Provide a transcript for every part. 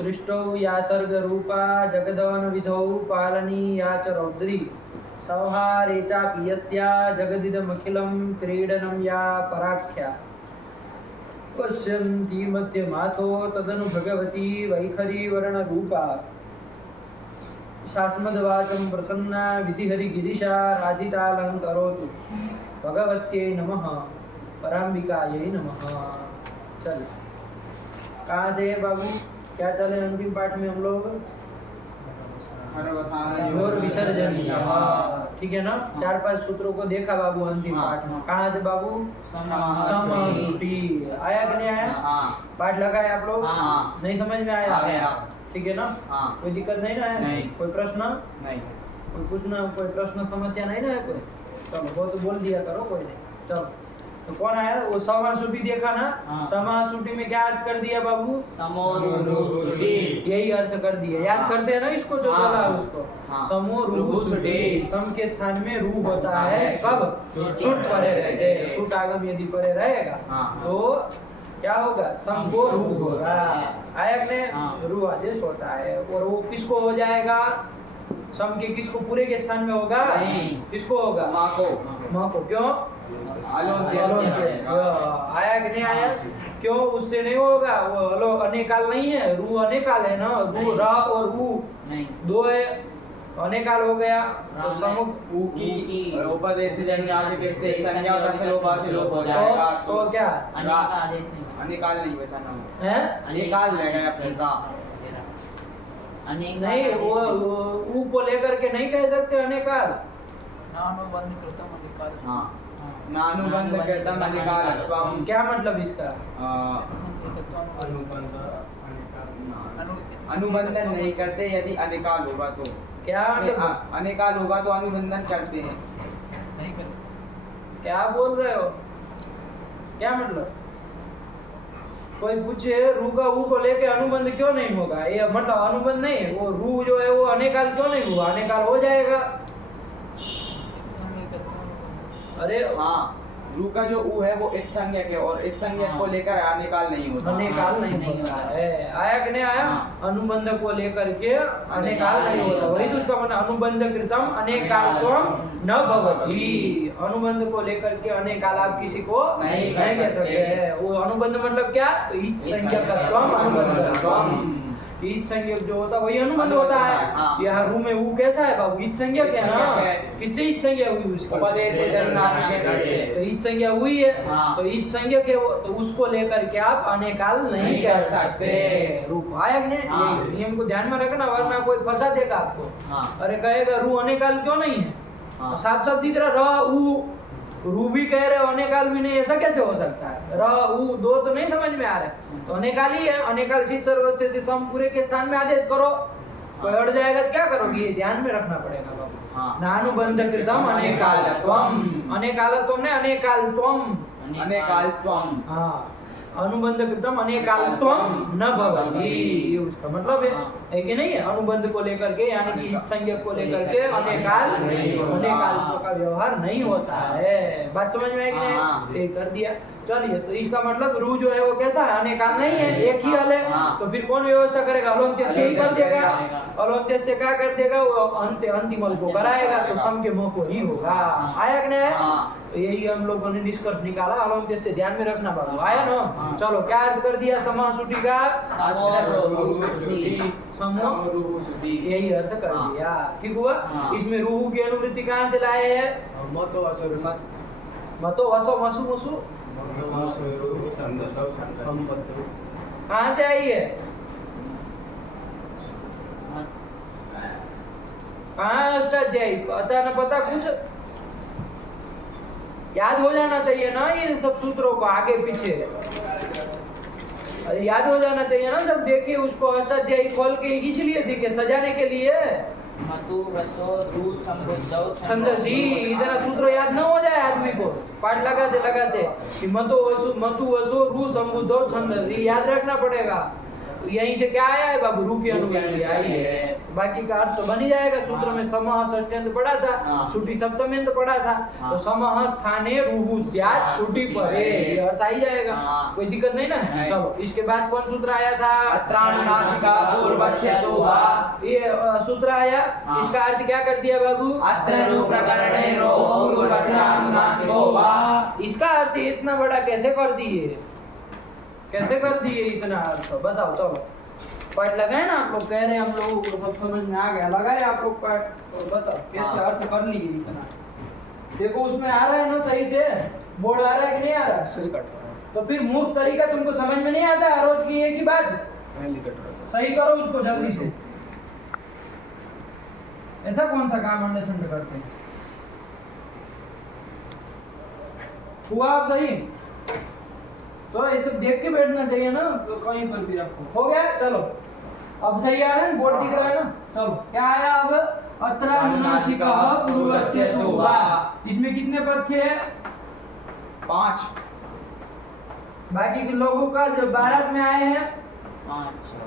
सृष्टौ या सर्गरूपा जगदवनविधौ पालनी या च रौद्री संहारे चापि यस्या जगदिदमखिलं क्रीडनं या पराख्या पश्यन्ति मध्यमाथो तदनु भगवती वैखरी वर्णरूपा शास्मद्वाचं प्रसन्ना विधिहरिगिरिशा राधितालङ्करोतु भगवत्यै नमः पराम्बिकायै नमः। चल कहाँ से है बाबू? क्या चले अंतिम पाठ में हम लोग? और विसर्जन। हाँ ठीक है ना। 4-5 सूत्रों को देखा बाबू अंतिम पाठ में। कहाँ से बाबू? समष्टि आया कि नहीं आया? पाठ लगा है आप लोग? नहीं समझ में आया? ठीक है ना। कोई दिक्कत नहीं ना है? कोई प्रश्न नहीं? कोई पूछना, कोई प्रश्न समस्या नहीं ना है कोई? चलो वो तो बोल दिया करो, कोई नहीं। चलो तो कौन आया? वो समासुटी देखा ना। समासुटी में क्या अर्थ कर दिया बाबू? समोरुष्टि, यही अर्थ कर दिया। याद करते हैं ना इसको, जो बोला है उसको। समोरुष्टि, सम के स्थान में रू होता है कब? सुट परे रहते। सुट आगम यदि परे रहेगा तो क्या होगा? सम को रू होगा। आयक ने रू आदेश होता है। और वो किसको हो जाएगा? सम के किसको? पूरे के स्थान में होगा? किसको होगा? माँ को। क्यों? आया कि नहीं आया? क्यों? उससे नहीं होगा। वो हलो अनेकाल नहीं है, रू अनेकाल है ना। रू रा और ऊ दो है, अनेकाल हो गया। तो समुख ऊ की उपदेश जैसे संज्ञा का से लोप हो जाएगा। तो क्या अनेकाल नहीं बचाना है? अनेकाल रहेगा अपना। नहीं, वो ऊ को लेकर के नहीं कह सकते अनेकाल। नानुबंध कृतम अनेकाल। हाँ, नानुबंध कृतम अनेकाल। क्या मतलब इसका? अनुबंधन नहीं करते यदि अनेकाल होगा तो। क्या मतलब? अनेकाल होगा तो अनुबंधन करते हैं। नहीं करते। क्या बोल रहे हो? क्या मतलब? कोई पूछे रू का ऊ को लेके अनुबंध क्यों नहीं होगा? ये मतलब अनुबंध नहीं है। वो रू जो है वो अनेकाल क्यों नहीं हुआ? अनेकाल हो जाएगा। अरे हाँ, रू का जो ऊ है वो इत संज्ञक है और इत संज्ञक को लेकर अनेकाल नहीं होता। अनेकाल नहीं होता है। आया कि नहीं आया? अनुबंध को लेकर के अनेकाल नहीं होता। वही तो उसका मतलब अनुबंध कृतम अनेकालत्वम न भवति। अनुबंध को लेकर के अनेकाल आप किसी को नहीं कह सकते हैं। वो अनुबंध मतलब क्या? तो इत संज्ञकत्वम अनुबंधत्वम। ईद संज्ञक जो होता है वही अनुबंध होता है। यहाँ रू में ऊ कैसा है बाबू? ईद संज्ञक है ना। किससे ईद संज्ञा हुई? उसकी तो ईद संज्ञा हुई है। तो ईद संज्ञक है वो, तो उसको लेकर के आप अनेकाल नहीं कह सकते। रूप आया ने यही नियम को ध्यान में रखना, वरना कोई फंसा देगा आपको। अरे कहेगा रू अनेकाल क्यों नहीं है? साफ साफ दिख रहा र ऊ, रू भी कह रहे हो अनेकाल भी नहीं, ऐसा कैसे हो सकता है? र ऊ दो तो नहीं समझ में आ रहा है। तो अनेकाल ही है। अनेकाल सिद्ध सर्वस्व से सम पूरे के स्थान में आदेश करो, कोई अड़ जाएगा तो क्या करोगे? ये ध्यान में रखना पड़ेगा बाबू। नानुबंध कृतम अनेकालत्वम। अनेकालत्वम ने अनेकालत्वम। अनेकालत्वम। हाँ, अनुबंध कृतम अनेकालत्वम न भवति, ये उसका मतलब है कि नहीं है? अनुबंध को लेकर के यानी कि ईद संज्ञक को लेकर के अनेकाल का व्यवहार नहीं होता है। बात समझ में आई कि नहीं? कर दिया। चलिए, तो इसका मतलब रू जो है वो कैसा है? अनेकाल नहीं है, एक ही हल है। तो फिर कौन व्यवस्था करेगा? अलोन्त्य से ही कर देगा। अलोन्त्य से क्या कर देगा? वो अंतिम हल को कराएगा, तो सम के मुंह को ही होगा। आया कि नहीं? तो यही हम लोगों ने निष्कर्ष निकाला। अलोन्त्य से ध्यान में रखना बाबू। आया ना? चलो, क्या अर्थ कर दिया समासुटी का? यही अर्थ कर दिया। ठीक हुआ? इसमें रूह की अनुवृत्ति कहाँ से लाए हैं? मतो वसो मसु मसु कहाँ से आई है? कहाँ है अष्टाध्यायी? पता न पता कुछ याद हो जाना चाहिए ना ये सब सूत्रों को आगे पीछे। अरे याद हो जाना चाहिए ना जब देखे उसको। अष्टाध्यायी खोल के इसलिए दिखे, सजाने के लिए। छंदसी, इतना सूत्र याद ना हो जाए आदमी को पाठ लगाते लगाते कि मतो वसु मथु वसु रू संबुद्धो छंदसी, याद रखना पड़ेगा। तो यहीं से क्या आया है बाबू, रू की अनुबंधी आई है। बाकी का अर्थ तो बन ही जाएगा। सूत्र में समः षष्ट्यंत पढ़ा था, हाँ। शुटि सप्तम्यंत पढ़ा था, हाँ। तो समः स्थाने रूहु स्यात् शुटि परे, ये अर्थ आ ही जाएगा। हाँ। कोई दिक्कत नहीं ना। नहीं। चलो इसके बाद कौन सूत्र आया था? अत्रानुनासिका पूर्वस्य तु वा। ये सूत्र आया, हाँ। इसका अर्थ क्या कर दिया बाबू? अत्र रू प्रकरणे रोः पूर्वस्य अनुनासिको वा। इसका अर्थ इतना बड़ा कैसे कर दिए, कैसे कर दिए इतना अर्थ, बताओ। चलो पाठ लगाए ना आप लोग, कह रहे हैं हम लोगों को सब समझ में आ गया, लगाए आप लोग पाठ, तो बताओ कैसे हाँ। अर्थ कर लिए इतना। देखो उसमें आ रहा है ना सही से, बोर्ड आ रहा है कि नहीं आ रहा? सिर कट रहा है, तो फिर मूर्ख तरीका तुमको समझ में नहीं आता है, रोज की एक ही बात, पहले कट रहा था। सही करो उसको जल्दी से। ऐसा कौन सा काम अंडरस्टैंड करते हैं? हुआ आप सही? तो ये सब देख के बैठना चाहिए ना, तो कहीं पर भी आपको हो गया। चलो अब सही आ रहा है, बोर्ड दिख रहा है ना। चलो क्या आया अब? अत्रानुनासिकः पूर्वस्य तु वा। इसमें कितने पद थे? 5 बाकी के लोगों का जो 12 में आए हैं, 5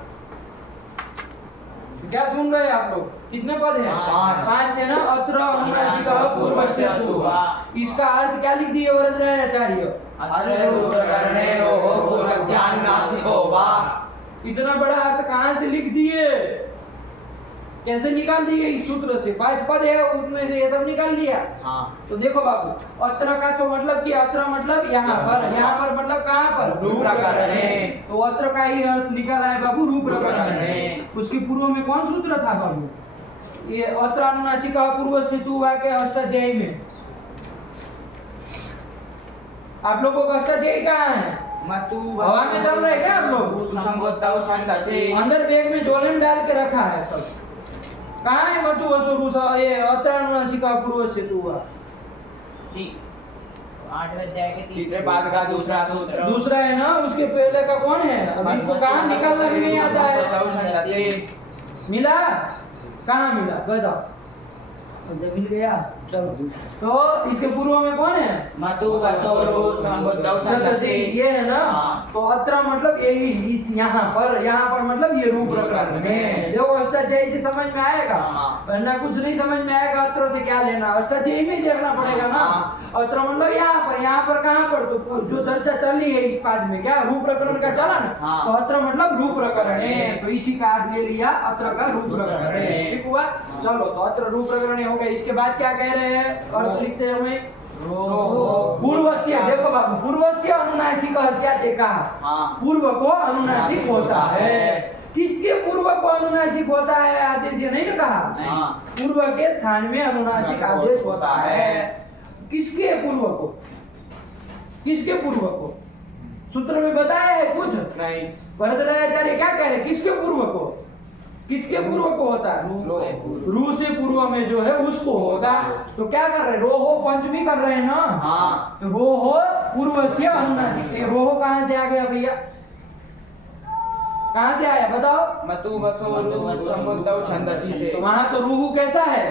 क्या सुन रहे हैं आप लोग? कितने पद हैं? 5 थे ना। अत्रानुनासिकः पूर्वस्य तु वा। इसका अर्थ क्या लिख दिए वरदराजाचार्य? अत्र रू प्रकरणे रोः पूर्वस्य अनुनासिको वा। इतना बड़ा अर्थ कहाँ से लिख दिए, कैसे निकाल दिए इस सूत्र से? 5 पद है उसमें से ये सब निकाल दिया। हाँ। तो देखो बाबू, अत्र का तो मतलब कि अत्र मतलब यहाँ पर मतलब कहाँ पर? रू प्रकरणे। तो अत्र का ही अर्थ निकाला है बाबू, रू प्रकरणे। उसके पूर्व में कौन सूत्र था बाबू? ये अत्र अनुनासिकः पूर्वस्य तु वा के अष्टाध्यायी में। आप लोगों का अष्टाध्यायी कहाँ है? मतु हवा में चल रहे क्या आप लोग? सुसंगतौ छंदसि। अंदर बैग में झोले में डाल के रखा है सब। कहाँ है मतु वसु रुसा, ये अत्रानुनासिकः पूर्वस्य तु वा। 8वें अध्याय के तीसरे पाद का दूसरा सूत्र। दूसरा है ना, उसके पहले का कौन है? अब इनको कहाँ निकालना भी नहीं आता है। सुसंगतौ छंदसि। मिला? कहाँ मिला बताओ? जब मिल गया चलो। तो इसके पूर्व में कौन है? मतु वसौ सुसंगतौ छंदसि। ये है ना। हाँ। तो अत्र मतलब यही, इस यहाँ पर मतलब ये रूप प्रकरण में। देखो अष्टाध्यायी से समझ में आएगा, हाँ। वरना कुछ नहीं समझ में आएगा। अत्र से क्या लेना, अष्टाध्यायी में ही देखना पड़ेगा ना। हाँ। अत्र मतलब यहाँ पर कहाँ पर? तो जो चर्चा चली है इस पाठ में, क्या रूप प्रकरण का चला ना। हाँ। तो अत्र मतलब रूप प्रकरण है, तो इसी का अर्थ ले लिया, अत्र का रूप प्रकरण है। ठीक हुआ? चलो तो अत्र रूप प्रकरण हो गया। इसके बाद क्या कह रहे हैं? अर्थ लिखते हैं हमें, पूर्वस्य। देखो बाबू, पूर्वस्य अनुनासिकः स्यात् देखा, पूर्व को अनुनासिक होता है। किसके पूर्व को अनुनासिक होता है आदेश? ये नहीं ना कहा, पूर्व के स्थान में अनुनासिक आदेश होता है। किसके पूर्व को? किसके पूर्व को? सूत्र में बताया है कुछ नहीं। वरदराजाचार्य क्या कह रहे हैं? किसके पूर्व को? किसके पूर्व को होता है? रू से पूर्व में जो है उसको होगा। तो क्या कर रहे हैं? रोहो पंचमी कर रहे हैं ना। हाँ। तो रोहो पूर्वस्य अनुनासिक। ये रोहो कहाँ से आ गया भैया? कहाँ से आया बताओ? मतु वसौ सुसंगतौ छंदसि से। तो वहां तो रूहु कैसा है?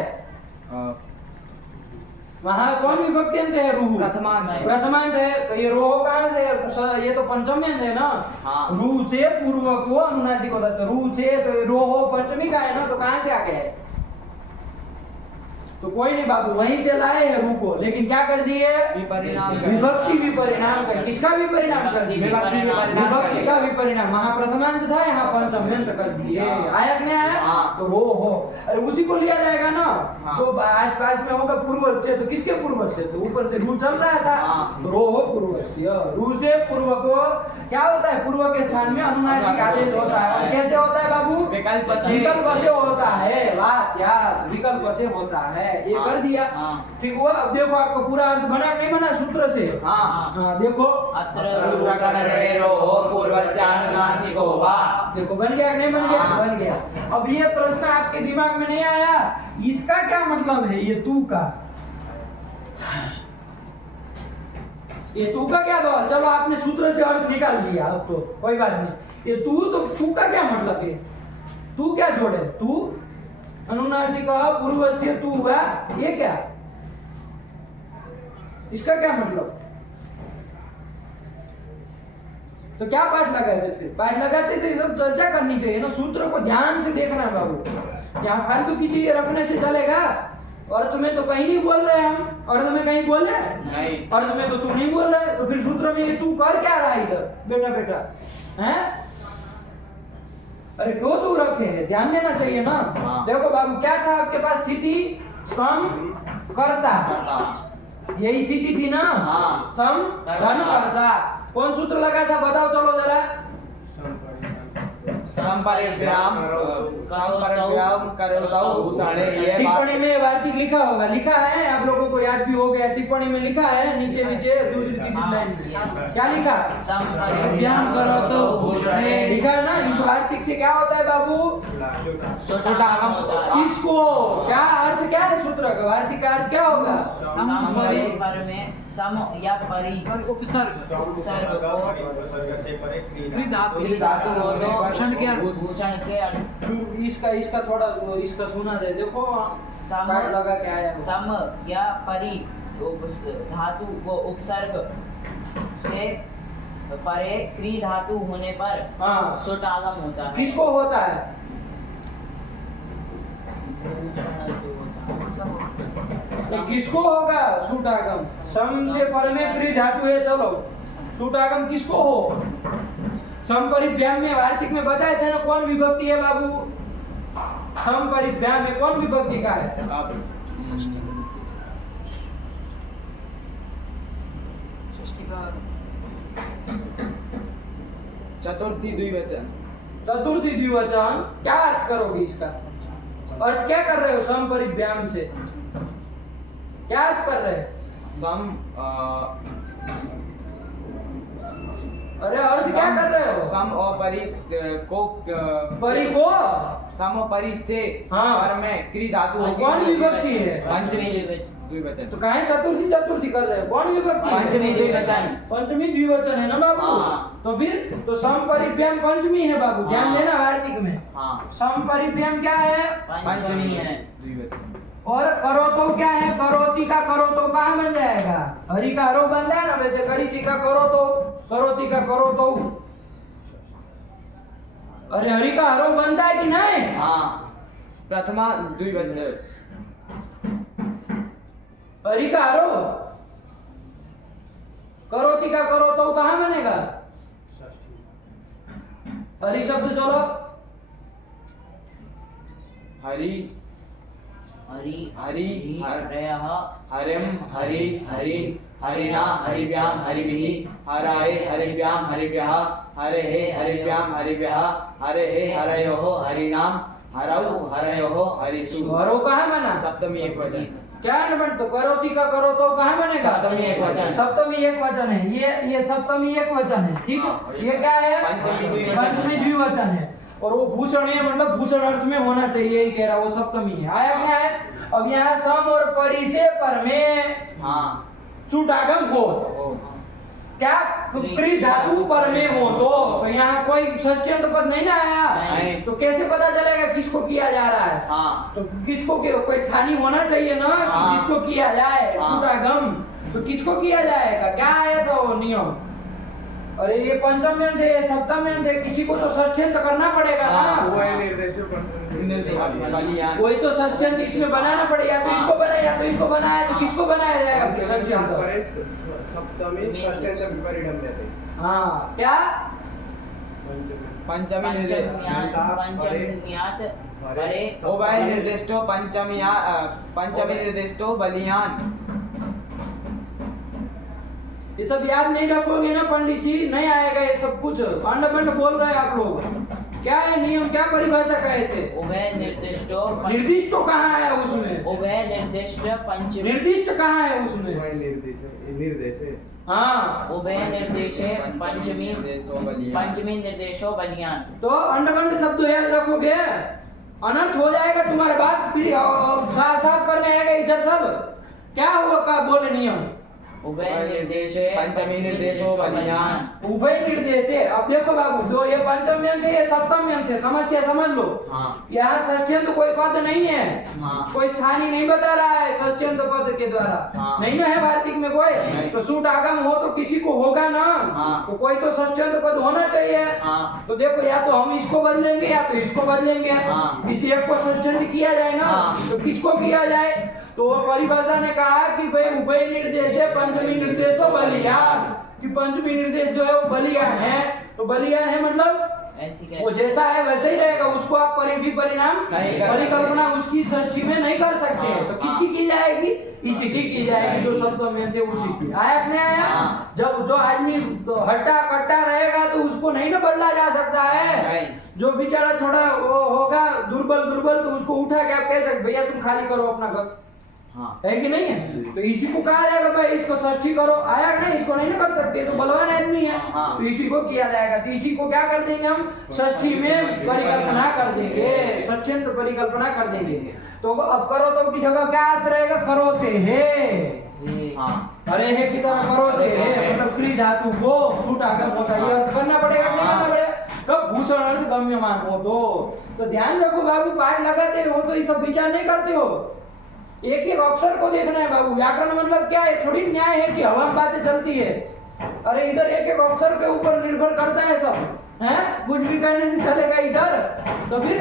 वहां कौन विभक्त्यंत है? रूहु प्रथमांत है। तो ये रोहो कहाँ से? ये तो पंचम्यंत है ना। हाँ। रू से पूर्व को अनुनासिक होता है। तो रू से तो रोहो पंचमी का है ना, तो कहाँ से आ गया है? तो कोई नहीं बाबू, वहीं से लाए हैं रू को, लेकिन क्या कर दिए? विपरिणाम। विभक्ति विपरिणाम कर। किसका विपरिणाम कर दिए? विभक्ति का विपरिणाम। वहाँ प्रथमांत था, यहाँ पंचम्यंत कर दिए। आया कि नहीं आया? हाँ। तो रो हो, अरे उसी को लिया जाएगा ना। हाँ। जो आस पास में होगा पूर्व से, तो किसके पूर्व से? तो ऊपर से रू चल रहा था। हाँ। रो हो पूर्वस्य। रू से पूर्व को क्या होता है? पूर्व के स्थान में अनुनासिक आदेश होता है। और कैसे होता है बाबू? विकल्प से। विकल्प से होता है। वास यार, विकल्प से होता है। ये हाँ। कर दिया। हाँ। ठीक हुआ? अब देखो आपका पूरा अर्थ बना नहीं बना सूत्र से? हाँ। देखो अत्र प्रकरणे रोः पूर्वस्य अनुनासिको वा। देखो बन गया कि नहीं बन गया? हाँ। बन गया। अब ये प्रश्न आपके दिमाग में नहीं आया, इसका क्या मतलब है? ये तू का, ये तू का क्या बात? चलो आपने सूत्र से अर्थ निकाल लिया, अब तो कोई बात नहीं। ये तू, तो तू का क्या मतलब है? तू क्या जोड़े? तू अनुनासिकः पूर्वस्य तू हुआ, ये क्या? इसका क्या मतलब? तो क्या पाठ लगाए थे फिर? पाठ लगाते थे सब चर्चा करनी चाहिए ना, सूत्र को ध्यान से देखना है बाबू। यहाँ फालतू की चीजें रखने से चलेगा? अर्थ में तो कहीं नहीं बोल रहे हम, अर्थ में कहीं बोल रहे नहीं। अर्थ में तो तू नहीं बोल रहा है, तो फिर सूत्र में ये तू कर क्या रहा है इधर बेटा बेटा हैं? अरे क्यों तू रखे है, ध्यान देना चाहिए ना। हाँ। देखो बाबू क्या था आपके पास स्थिति, सम करता, यही स्थिति थी ना। हाँ। सम धन करता, कौन सूत्र लगा था बताओ चलो जरा। संपरिव्याम करोतौ भूषणे, ये टिप्पणी में वार्तिक लिखा होगा, लिखा है आप लोगों को याद भी हो गया, टिप्पणी में लिखा है नीचे नीचे दूसरी तीसरी लाइन में क्या लिखा? संपरिव्याम करोतौ भूषणे, लिखा है ना। इस वार्तिक से क्या होता है बाबू? सुटागम होता है। किसको, क्या अर्थ क्या है सूत्र का? वार्तिक का अर्थ क्या होगा? पर में सम या परि उपसर्ग भूषण के अर्थ। इसका थोड़ा इसका सुना दे, देखो सम लगा क्या है। सम या परि धातु वो उपसर्ग से परे क्री धातु होने पर हाँ। सुट आगम होता है। किसको होता है? तो किसको होगा सूटागम? सम से पर में प्री धातु है, चलो सूटागम किसको हो? समपरिव्याम में वार्तिक में बताए थे ना कौन विभक्ति है बाबू? समपरिव्याम में कौन विभक्ति का है? चतुर्थी द्विवचन। चतुर्थी द्विवचन, क्या अर्थ करोगे इसका? अर्थ क्या कर रहे हो समपरिव्याम से? क्या अर्थ कर रहे हैं? सम अरे अर्थ क्या कर रहे हो? सम और परि को परि को सम और परि से हाँ। पर में क्री धातु होगी। कौन विभक्ति है? पंचमी द्विवचन। तो काहे चतुर्थी चतुर्थी कर रहे हो? कौन विभक्ति है? पंचमी द्विवचन। पंचमी द्विवचन है ना बाबू। हाँ। तो फिर तो समपरिव्याम पंचमी है बाबू, ध्यान हाँ। देना वार्तिक में। हाँ। समपरिव्याम क्या है? पंचमी है द्विवचन। और करोतो क्या है? करोती का करोतो कहाँ बन जाएगा? हरि का हरो बन जाए ना, वैसे करीती का करोतो, करोती का करोतो। अरे हरि का हरो बनता है कि नहीं? हाँ। प्रथमा द्विवचन। हरि का हरो, करोती का करोतो कहाँ बनेगा? हरि शब्द चलो। हरि हरि हरि हरयः हरिम हरि हरि हरिणा हरिभ्याम हरिभिः हराय हरिभ्याम हरिभ्यः हरेः हरिभ्याम हरिभ्यः हरेः हरयोः हरिणाम हरौ हरयोः हरिषु। हरो कहाँ बना? सप्तमी एक वचन। क्या न बन तो करोती का करोतो कहाँ बनेगा? सप्तमी एक वचन। सप्तमी एक वचन है, ये सप्तमी एक वचन है, ठीक हाँ, है। ये क्या है? पंचमी द्विवचन। पंचमी द्विवचन है। और वो भूषण है, मतलब भूषण अर्थ में होना चाहिए, यही कह रहा, वो सप्तमी है। आया क्या है? अब यहाँ सम और परि से पर में हाँ। सुटागम हो, क्या क्री धातु पर में हो तो यहाँ कोई षष्ट्यंत पद नहीं ना आया, नहीं। तो कैसे पता चलेगा किसको किया जा रहा है? हाँ। तो किसको कोई स्थानीय होना चाहिए ना कि हाँ। जिसको किया जाए हाँ। सुटागम, तो किसको किया जाएगा? क्या है तो वो नियम? अरे ये पंचम में थे, सप्तम में थे, किसी को तो षष्ठ्यंत करना पड़ेगा ना। कोई तो षष्ठ्यंत इसमें बनाना पड़ेगा, या तो इसको बनाया या तो इसको बनाया, तो किसको बनाया जाएगा षष्ठ्यंत? हाँ क्या? पंचमी निर्देश पंचम्यात् परे उभय निर्दिष्टो पंचमी निर्दिष्टो बलियान। ये सब याद नहीं रखोगे ना पंडित जी, नहीं आएगा ये सब कुछ। अंड बंड बोल रहे हैं आप लोग। क्या है नियम, क्या परिभाषा कहे थे? उभय निर्दिष्टो निर्दिष्ट कहाँ है उसमें? उभय निर्दिष्ट पंचमी निर्दिष्ट कहाँ है उसमें? हाँ उभय निर्देशे पंचमी निर्देशो बलियान। तो अंडबंड शब्द याद रखोगे, अनर्थ हो जाएगा तुम्हारे बात, फिर साफ साफ करने आएगा इधर सब। क्या होगा का बोले नियम? उभय निर्देशे पंचमी निर्देशो बलियान। उभय निर्देश है। अब देखो बाबू, दो ये पंचम अंत है, ये सप्तम अंत है, समस्या समझ लो। हाँ। यहाँ षष्ठ्यंत कोई पद नहीं है, हाँ। कोई स्थान ही नहीं बता रहा है षष्ठ्यंत पद के द्वारा। हाँ। नहीं ना है वार्तिक में कोई, नहीं। तो सूट आगम हो तो किसी को होगा ना। हाँ। तो कोई तो षष्ठ्यंत पद होना चाहिए। हाँ। तो देखो, या तो हम इसको बदलेंगे या तो इसको बदलेंगे। हाँ। किसी एक को षष्ठ्यंत किया जाए ना, हाँ। तो किसको किया जाए? तो परिभाषा ने कहा कि भाई उभय निर्देश है, पंचमी निर्देशो बलियान, कि पंचमी निर्देश जो है वो बलियान है। तो बलियान है मतलब ऐसी वो जैसा है वैसे ही रहेगा, उसको आप परिणाम नहीं कर परिकल्पना उसकी षष्ठी में नहीं कर सकते। हाँ, तो किसकी की जाएगी? इसी की जाएगी जो सप्तम में थे उसी की। आया कि नहीं आया? हाँ। जब जो आदमी तो हट्टा कट्टा रहेगा तो उसको नहीं ना बदला जा सकता है। नहीं। जो बेचारा थोड़ा वो होगा दुर्बल, तो उसको उठा के आप कह सकते भैया तुम खाली करो अपना घर, हाँ। है कि नहीं है? तो इसी को कहा जाएगा भाई इसको षष्ठी करो। आया कि नहीं? इसको नहीं ना कर सकते, तो बलवान आदमी है। हाँ। तो इसी को किया जाएगा। तो इसी को क्या कर देंगे हम? षष्ठी में परिकल्पना कर देंगे, षष्ठ्यंत परिकल्पना कर देंगे। तो अब करो तो की जगह क्या अर्थ रहेगा? करोते है। हाँ। अरे है की तरह करोते है, मतलब क्री धातु को सूट आगम होता है, ये अर्थ करना पड़ेगा कि नहीं करना पड़ेगा? कब भूषण अर्थ गम्यमान हो तो ध्यान रखो बाबू, पाठ लगाते हो तो ये सब विचार नहीं करते हो, एक एक अक्षर को देखना है बाबू। व्याकरण मतलब क्या है? थोड़ी न्याय है कि हवा में बातें चलती है। अरे इधर एक एक अक्षर के ऊपर निर्भर करता है सब, हैं? कुछ भी कहने से चलेगा इधर? तो फिर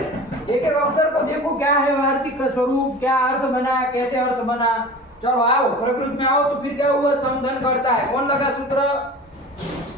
एक एक अक्षर को देखो, क्या है वार्तिक का स्वरूप, क्या अर्थ बना, कैसे अर्थ बना। चलो आओ प्रकृति में आओ। तो फिर क्या हुआ? समधन करता है। कौन लगा सूत्र?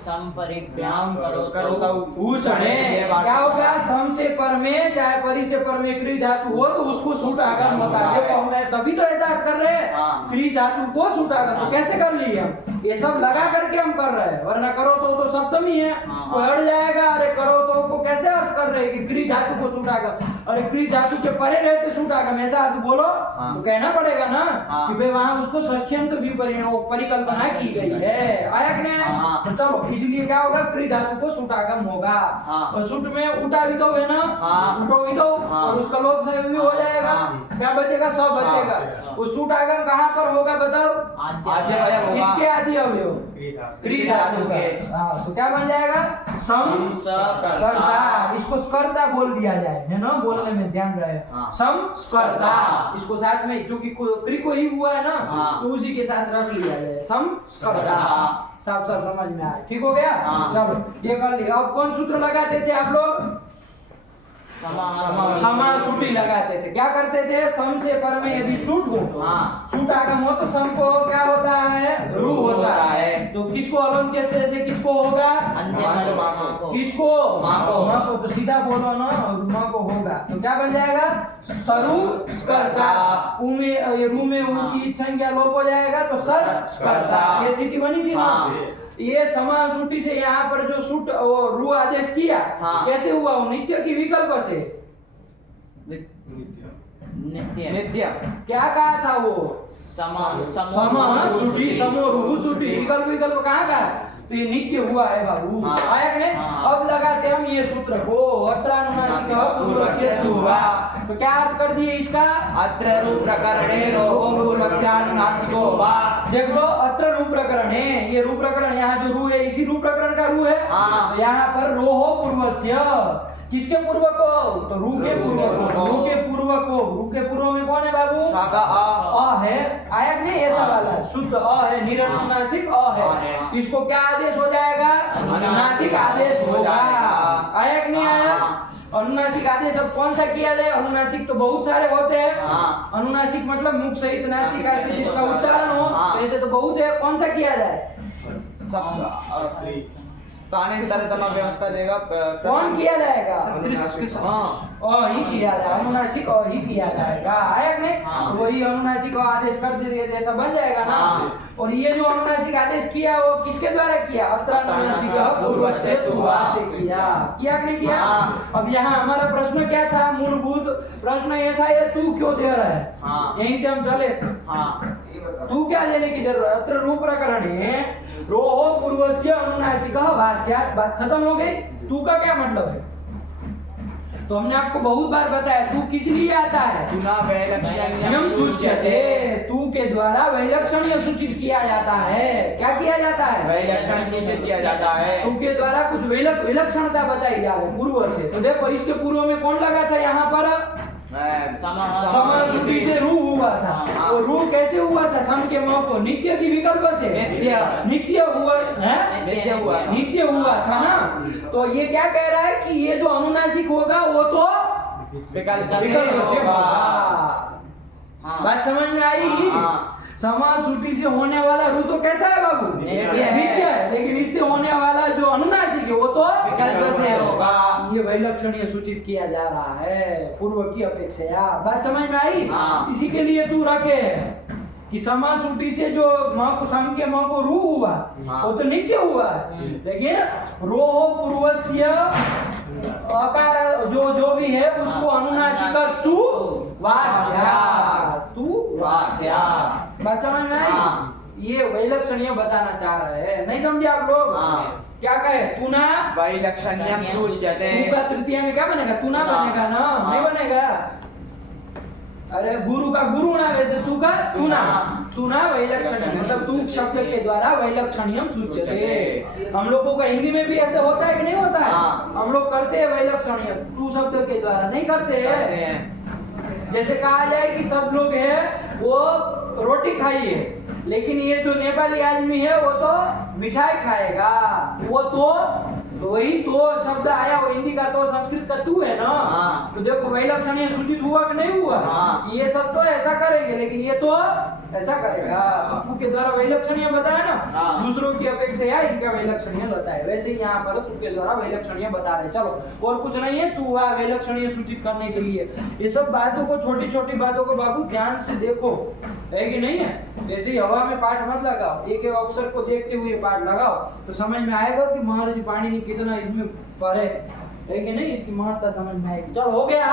संपरिभ्याम करोता भूषण है। क्या होगा? सम से पर में चाहे परि से पर में क्री धातु हो तो उसको सूट आगम होता है। देखो हम तभी तो ऐसा कर रहे हैं, हाँ। क्री धातु को सूट आगम। तो कैसे कर लिए हम? ये सब लगा करके हम कर रहे हैं, वरना करो तो सप्तमी है, हाँ। कोई अड़ जाएगा। अरे करो तो को कैसे अर्थ कर रहे हैं कि क्री धातु को सूट आगम? अरे क्री धातु के परे रहते सूट आगम, ऐसा अर्थ बोलो। हाँ। तो कहना पड़ेगा ना हाँ। कि भाई वहां उसको षष्ठ्यंत भी परिकल्पना की गई है। आया कि नहीं आया? हाँ। तो चलो, इसलिए क्या होगा? क्री धातु को सूट आगम होगा। हाँ। और सूट में उठा भी तो है ना, हाँ। उठो भी तो, हाँ। और उसका लोप से भी हो जाएगा। हाँ। क्या बचेगा? सब बचेगा। हाँ। वो सूट आगम कहाँ पर होगा बताओ? आद्य अवयव होगा। किसके आदि अवयव? क्री धातु का। हाँ, तो क्या बन जाएगा? सम कर्ता। इसको स्कर्ता बोल दिया जाए, है ना? बोलने में ध्यान रहे। हाँ। सम स्कर्ता, इसको साथ में जो कि क्री को ही हुआ है ना, हाँ। तो उसी के साथ रख लिया जाए, सम स्कर्ता। हाँ। साफ साफ समझ में आया? ठीक हो गया? हाँ। चलो ये कर लिया। अब कौन सूत्र लगाते थे आप लोग? समासूटी लगाते थे। क्या करते थे? सम से पर में यदि सूट हो, हाँ। सूट आगम हो तो सम को क्या होता है? रू होता है। तो किसको अलम के से किसको होगा? किसको? माँ को। माँ को। तो सीधा बोलो ना, माँ को होगा। तो क्या बन जाएगा? सरु स्कर्ता। ऊ में ये रू में ऊ की संज्ञा लोप हो जाएगा तो सर स्कर्ता। ये स्थिति बनी थी ना? हाँ। ये समासूटी से यहाँ पर जो सूट वो रू आदेश किया, हाँ। कैसे हुआ? वो नित्य की विकल्प से। नित्य। नित्य। क्या कहा था वो? समासूटी, समोरुहुसूटी। विकल्प कहाँ का? तो ये नित्य हुआ है बाबू। हाँ। आया कि नहीं? हाँ। अब लगाते हम ये सूत्र को, अत्रानुनासिक पूर्वस्य हुआ। तो क्या अर्थ कर दिए इसका? अत्र रू प्रकरणे रोहो पूर्वस्यानुनासिको वा। देख लो, अत्र रू प्रकरण है। ये रू प्रकरण, यहाँ जो रू है इसी रू प्रकरण का रू है। हाँ। तो यहाँ पर रोहो पूर्वस्य, किसके पूर्व को? तो रू के पूर्व को। रू के पूर्व को, रू के पूर्व में कौन है बाबू? शाखा अ है। आया कि नहीं? ऐसा वाला शुद्ध अ है, निरनुनासिक अ है। इसको क्या आदेश हो जाएगा? अनुनासिक आदेश होगा। आया कि नहीं आया? अनुनासिक आदेश अब कौन सा किया जाए? अनुनासिक तो बहुत सारे होते हैं। हाँ। अनुनासिक मतलब मुख सहित नासिका से जिसका उच्चारण हो, हाँ। तो ऐसे तो बहुत है। कौन सा किया जाए? स्थानांतरतम व्यवस्था देगा। कौन किया जाएगा? हाँ। और ही किया जाए, अनुनासिक और ही किया जाएगा। आया कि नहीं? हाँ। वही अनुनासिक आदेश कर दीजिए तो ऐसा बन जाएगा ना। हाँ। और ये जो अनुनासिक आदेश किया वो किसके द्वारा किया? अत्रानुनासिक पूर्वस्य तुवा से किया कि नहीं किया? हाँ। अब यहाँ हमारा प्रश्न क्या था? मूलभूत प्रश्न ये था, ये तू क्यों दे रहा है? हाँ। यहीं से हम चले थे। हाँ। तू क्या देने की जरूरत है? अत्र रू प्रकरणे रोहो पूर्वस्य अनुनासिकः भाष्यात्। बात खत्म हो गई। तू का क्या मतलब है? तो हमने आपको बहुत बार बताया तू किस लिए आता है? तू ना यम सूच्यते, तू के द्वारा वैलक्षण्य सूचित किया जाता है। क्या किया जाता है? वैलक्षण सूचित किया जाता है। तू के द्वारा कुछ विलक्षणता बताई जा रही पूर्व से। तो देखो इसके पूर्व में कौन लगा था यहाँ पर? समासुटी से रू हुआ था। वो रू कैसे हुआ था? सम के मोह को नित्य की विकल्प से नित्य हुआ है, नित्य हुआ था ना। तो ये क्या कह रहा है कि ये जो अनुनासिक होगा वो तो विकल्प से होगा। बात समझ में आई? समासुटी से होने वाला रू तो कैसा है बाबू? नित्य है। लेकिन इससे होने वाला जो अनुनासिक है वो तो विकल्प से होगा। ये वैलक्षण्य सूचित किया जा रहा है पूर्व की अपेक्षा। बात समझ में आई? इसी के लिए तू रखे कि समासुटी से जो सम के को रू हुआ वो तो नित्य हुआ है। लेकिन रोह पूर्वस्य अकार जो भी है उसको अनुनासिकस्तु वास्या, तू वास्या। बात समझ में आई? ये वैलक्षण्य बताना चाह रहे हैं। नहीं समझे आप लोग? क्या कहे? तू ना वैलक्षण्यम सूच्यते। तू का तृतीय में क्या बनेगा? तू ना बनेगा ना, नहीं बनेगा। अरे गुरु का गुरु ना, वैसे तू का तू ना वैलक्षण्य, मतलब तू शब्द के द्वारा वैलक्षण्यम सूच्यते। हम लोगों का हिंदी में भी ऐसे होता है कि नहीं होता है? हम लोग करते हैं वैलक्षण्य तू शब्द के द्वारा, नहीं करते हैं। जैसे कहा जाए कि सब लोग है वो रोटी खाइए, लेकिन ये जो नेपाली आदमी है वो तो मिठाई खाएगा। वो तो वही तो शब्द आया, वो हिंदी का तो संस्कृत का तू है ना। तो देखो वैलक्षण्य सूचित हुआ कि नहीं हुआ? ये सब तो ऐसा करेंगे, लेकिन ये तो ऐसा करेगा। तू के द्वारा वैलक्षण्य बताया ना, दूसरों की अपेक्षा इनका वैलक्षण्य बताया। वैसे ही यहाँ पर तू के द्वारा वैलक्षण्य बता रहे। चलो और कुछ नहीं है, तू हुआ वैलक्षण्य सूचित करने के लिए। ये सब बातों को, छोटी छोटी बातों को बाबू ध्यान से देखो, है कि नहीं है? ऐसे ही हवा में पाठ मत लगाओ, एक एक अक्षर को देखते हुए पाठ लगाओ तो समझ में आएगा कि महर्षि पाणिनि कितना इसमें पढ़े, है कि नहीं? इसकी महत्ता समझ में आएगी। चलो हो गया,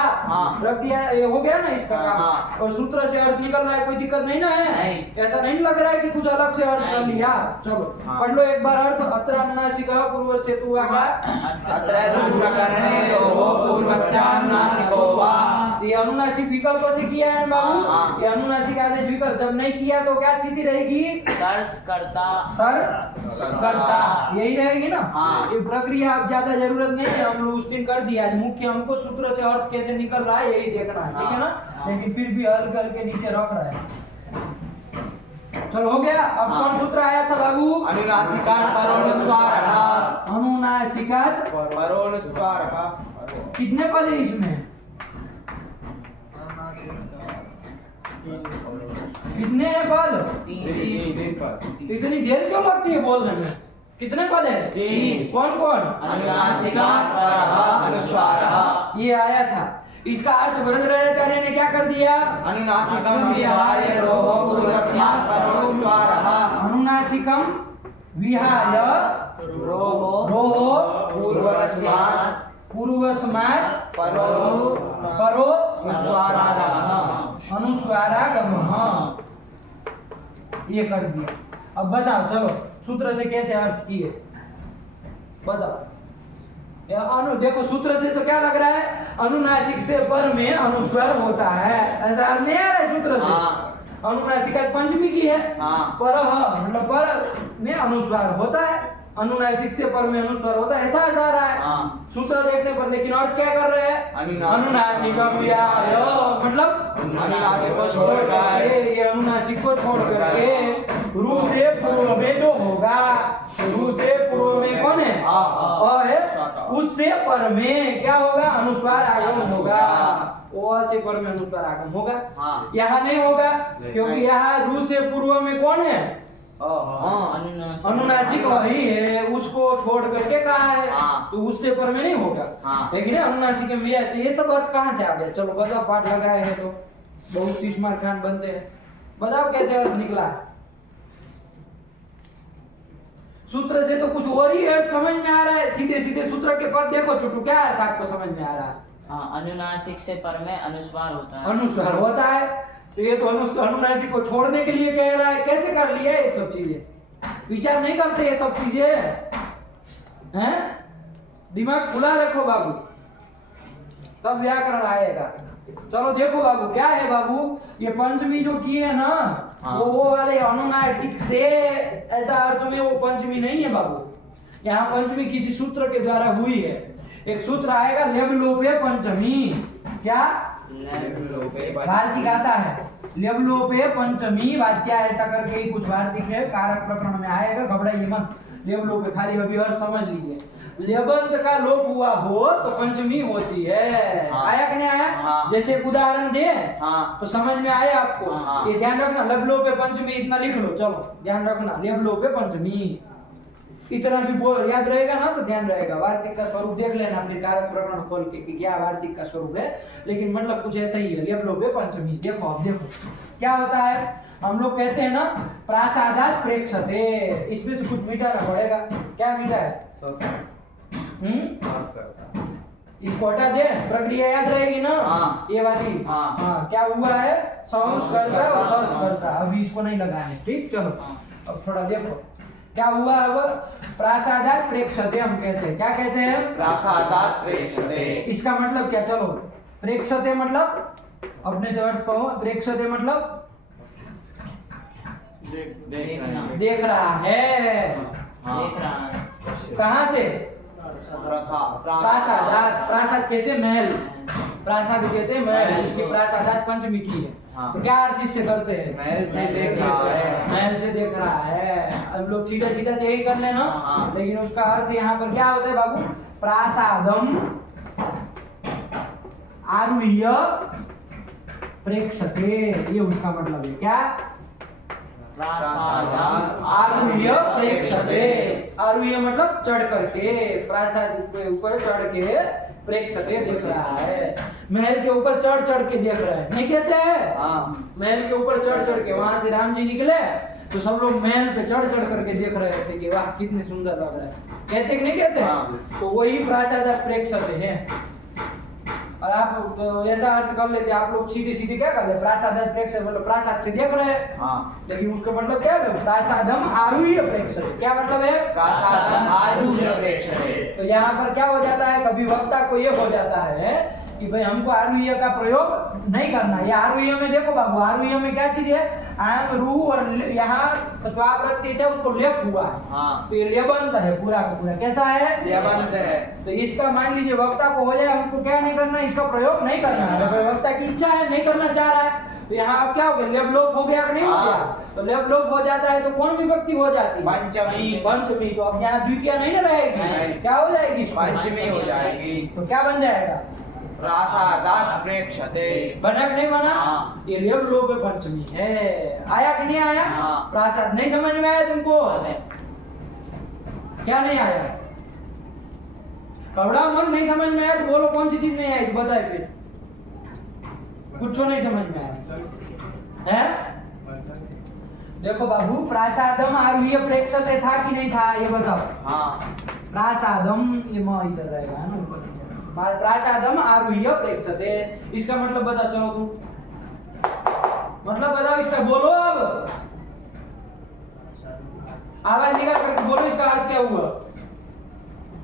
रख दिया, ये हो गया ना इसका काम। और सूत्र से अर्थ निकल रहा है, कोई दिक्कत नहीं ना है? ऐसा नहीं लग रहा है कि कुछ अलग से अर्थ कर लिया। चलो पढ़ लो एक बार अर्थ। अत्र अनुनासिकः पूर्व से तू आगा अत्र रूपकरणे रोः पूर्वस्यानुनासिको वा। ये अनुनासिक विकल्प से किया है बाबू। ये अनुनासिक आदेश विकल्प जब नहीं किया तो क्या स्थिति रहेगी? सर करता यही रहेगी ना। ये प्रक्रिया अब ज्यादा जरूरत नहीं है, हम लोग उस दिन कर दिया। मुख्य हमको सूत्र से अर्थ कैसे निकल रहा है यही देखना है, ठीक है ना? लेकिन फिर भी हल करके नीचे रख रहा है। चलो हो गया। अब कौन सूत्र आया था बाबू? अनुनासिकात् परोनुस्वारः। अनुनासिकात् परोनुस्वारः। कितने पद है इसमें? कितने हैं पद? तीन पद। इतनी देर क्यों लगती है बोलने में? कितने पद है? तीन। कौन कौन? अनुनासिकात् परः अनुस्वारः। ये आया था। इसका अर्थ वरदराचार्य ने क्या कर दिया? अनुनासिकं विहाय रोः पूर्वस्मात् परोनुस्वारः। अनुनासिकम विहाय रोः पूर्वस्मात् परो अनुस्वारागमः। ये कर दिया। अब बताओ चलो सूत्र से कैसे अर्थ किए बताओ। देखो सूत्र से तो क्या लग रहा है? अनुनासिक से पर में अनुस्वार होता है, ऐसा अर्थ नहीं आ रहा है सूत्र से। अनुनासिका पंचमी की है, पर मतलब पर में अनुस्वार होता है, अनुनासिक से पर में अनुस्वार होता है, ऐसा अर्थ आ रहा है सूत्र देखने पर। लेकिन अर्थ क्या कर रहे हैं? अनुनासिकम विहाय, मतलब अनुनासिक को छोड़कर, ये अनुनासिक को छोड़ करके रू से पूर्व में जो होगा, रू से पूर्व में कौन है? अ है। उससे पर में क्या होगा? अनुस्वार आगम होगा। ओ से पर में अनुस्वार आगम होगा। यहाँ नहीं होगा क्योंकि यहाँ रू से पूर्व में कौन है? अनुनासिक वही है, उसको छोड़ करके कहा है तो उससे पर में नहीं होगा। लेकिन अनुनासिक में भी है। तो ये सब अर्थ कहाँ से आ गया? चलो बताओ, पाठ लगाए हैं तो बहुत 30 मार्क खान बनते हैं। बताओ कैसे अर्थ निकला? सूत्र से तो कुछ और ही अर्थ समझ में आ रहा है। सीधे सीधे सूत्र के पद देखो छोटू, क्या अर्थ आपको समझ में आ रहा है? अनुनासिक से पर में अनुस्वार होता है। अनुस्वार होता है, तो ये तो अनुनासिक को छोड़ने के लिए कह रहा है। कैसे कर लिया ये सब चीजें? विचार नहीं करते ये सब चीजें हैं? दिमाग खुला रखो बाबू। तब व्याकरण आएगा। चलो देखो बाबू, क्या है बाबू, ये पंचमी जो की है ना, हाँ। वो वाले अनुनासिक से ऐसा अर्थ में वो पंचमी नहीं है बाबू। यहाँ पंचमी किसी सूत्र के द्वारा हुई है। एक सूत्र आएगा लेबलोपे पंचमी। क्या वार्तिक आता है, लेबलोपे पंचमी वाच्या, ऐसा करके ही कुछ वार्तिक है, कारक प्रकरण में आएगा, घबराइए मत। लेबलोपे खाली अभी और समझ लीजिए, लेबंत का लोप हुआ हो तो पंचमी होती है। हाँ। आया कि नहीं आया? हाँ। जैसे एक उदाहरण दे हाँ। तो समझ में आया आपको? हाँ। ये ध्यान रखना, लेबलोपे पंचमी इतना लिख लो, चलो ध्यान रखना, लेबलोपे पंचमी इतना भी बोल याद रहेगा ना तो ध्यान रहेगा। वार्तिक का स्वरूप देख लेना अपने कारक प्रकरण खोल के कि क्या वार्तिक का स्वरूप है, लेकिन मतलब कुछ ऐसा ही है। लेबलोपे पंचमी देखो, अब देखो क्या होता है, हम लोग कहते हैं ना प्रासादात प्रेक्षते, इसमें से कुछ मिटाना पड़ेगा। क्या मिटा है? इसको हटा दे, प्रक्रिया याद रहेगी ना? हाँ। ये वाली हाँ। क्या हुआ है, संस्कर्ता और संस्कर्ता, अभी इसको नहीं लगाने, ठीक। चलो अब थोड़ा देखो क्या हुआ। अब प्रासादात प्रेक्षते हम कहते हैं, क्या कहते हैं? प्रासादात प्रेक्षते। इसका मतलब क्या, चलो प्रेक्षते मतलब अपने से अर्थ कहो, प्रेक्षते मतलब देखना, देख रहा है। देख रहा है। कहाँ से? प्रासादात। प्रासाद कहते हैं महल, प्रासाद कहते हैं महल, उसकी प्रासादात पंचमी की है। हाँ। तो क्या अर्थ इससे करते हैं? महल से देख रहा है। महल से देख रहा है। हम लोग सीधा सीधा तो यही कर लेना, हाँ। लेकिन उसका अर्थ यहाँ पर क्या होता है बाबू? प्रासादम आरुह्य प्रेक्षते, ये उसका मतलब है। क्या? प्रासादम आरुह्य प्रेक्षते, आरुह्य मतलब चढ़ करके, प्रासाद के ऊपर चढ़ के प्रेक्षते देख रहा है। महल के ऊपर चढ़ चढ़ के देख रहा है, नहीं कहते हैं? हाँ। महल के ऊपर चढ़ चढ़ के, वहां से राम जी निकले तो सब लोग महल पे चढ़ चढ़ करके देख रहे थे कि वाह कितने सुंदर लग रहा है, कहते कि नहीं कहते? हाँ। तो वही प्रासाद प्रेक्षते हैं। और आप तो ऐसा अर्थ कर लेते, आप लोग सीधे सीधे क्या कर रहे, प्रासाद प्रेक्षते मतलब प्रासाद से देख रहे हैं। हाँ। लेकिन उसका मतलब क्या है? प्रासादम आरुह्य प्रेक्षते, क्या मतलब है? प्रासादम आरुह्य प्रेक्षते। तो यहाँ पर क्या हो जाता है, कभी वक्ता को ये हो जाता है कि भाई हमको आरुह्य का प्रयोग नहीं करना। ये आरुह्य में देखो बाबू, आरुह्य में क्या चीज है, आम रू और यहाँ त्वा प्रत्यय है उसको लेप हुआ है। हाँ। तो ये लेबंत है पूरा का पूरा, कैसा है? लेबंत है। तो इसका मान लीजिए वक्ता को हो जाए, हमको क्या नहीं करना, इसका प्रयोग नहीं करना है। अगर वक्ता की इच्छा है, नहीं करना चाह रहा है, तो यहाँ अब क्या हो गया, लेबलोप हो गया कि नहीं हो गया? तो लेबलोप हो जाता है तो कौन विभक्ति हो जाती है? पंचमी। पंचमी। तो अब यहाँ द्वितीय नहीं ना रहेगी, नहीं। क्या हो जाएगी? पंचमी हो जाएगी। तो क्या बन जाएगा? प्रासादात प्रेक्षते। बना कि नहीं बना? हाँ। ये लेबलोप पंचमी है। आया कि नहीं आया? हाँ। प्रासाद नहीं समझ में आया तुमको? क्या नहीं आया? कबड़ा मत, नहीं समझ में आया तो बोलो कौन सी चीज नहीं आई, तो बताए फिर। कुछ नहीं समझ में आया है? देखो बाबू, प्रासादम आरुह्य प्रेक्षते था कि नहीं था, ये बताओ। हाँ। प्रासादम, ये म इधर रहेगा है ना ऊपर। प्रासादम आरुह्य प्रेक्षते, इसका मतलब बता, चलो तुम मतलब बताओ इसका, बोलो अब आवाज निकाल करके बोलो, इसका अर्थ क्या हुआ?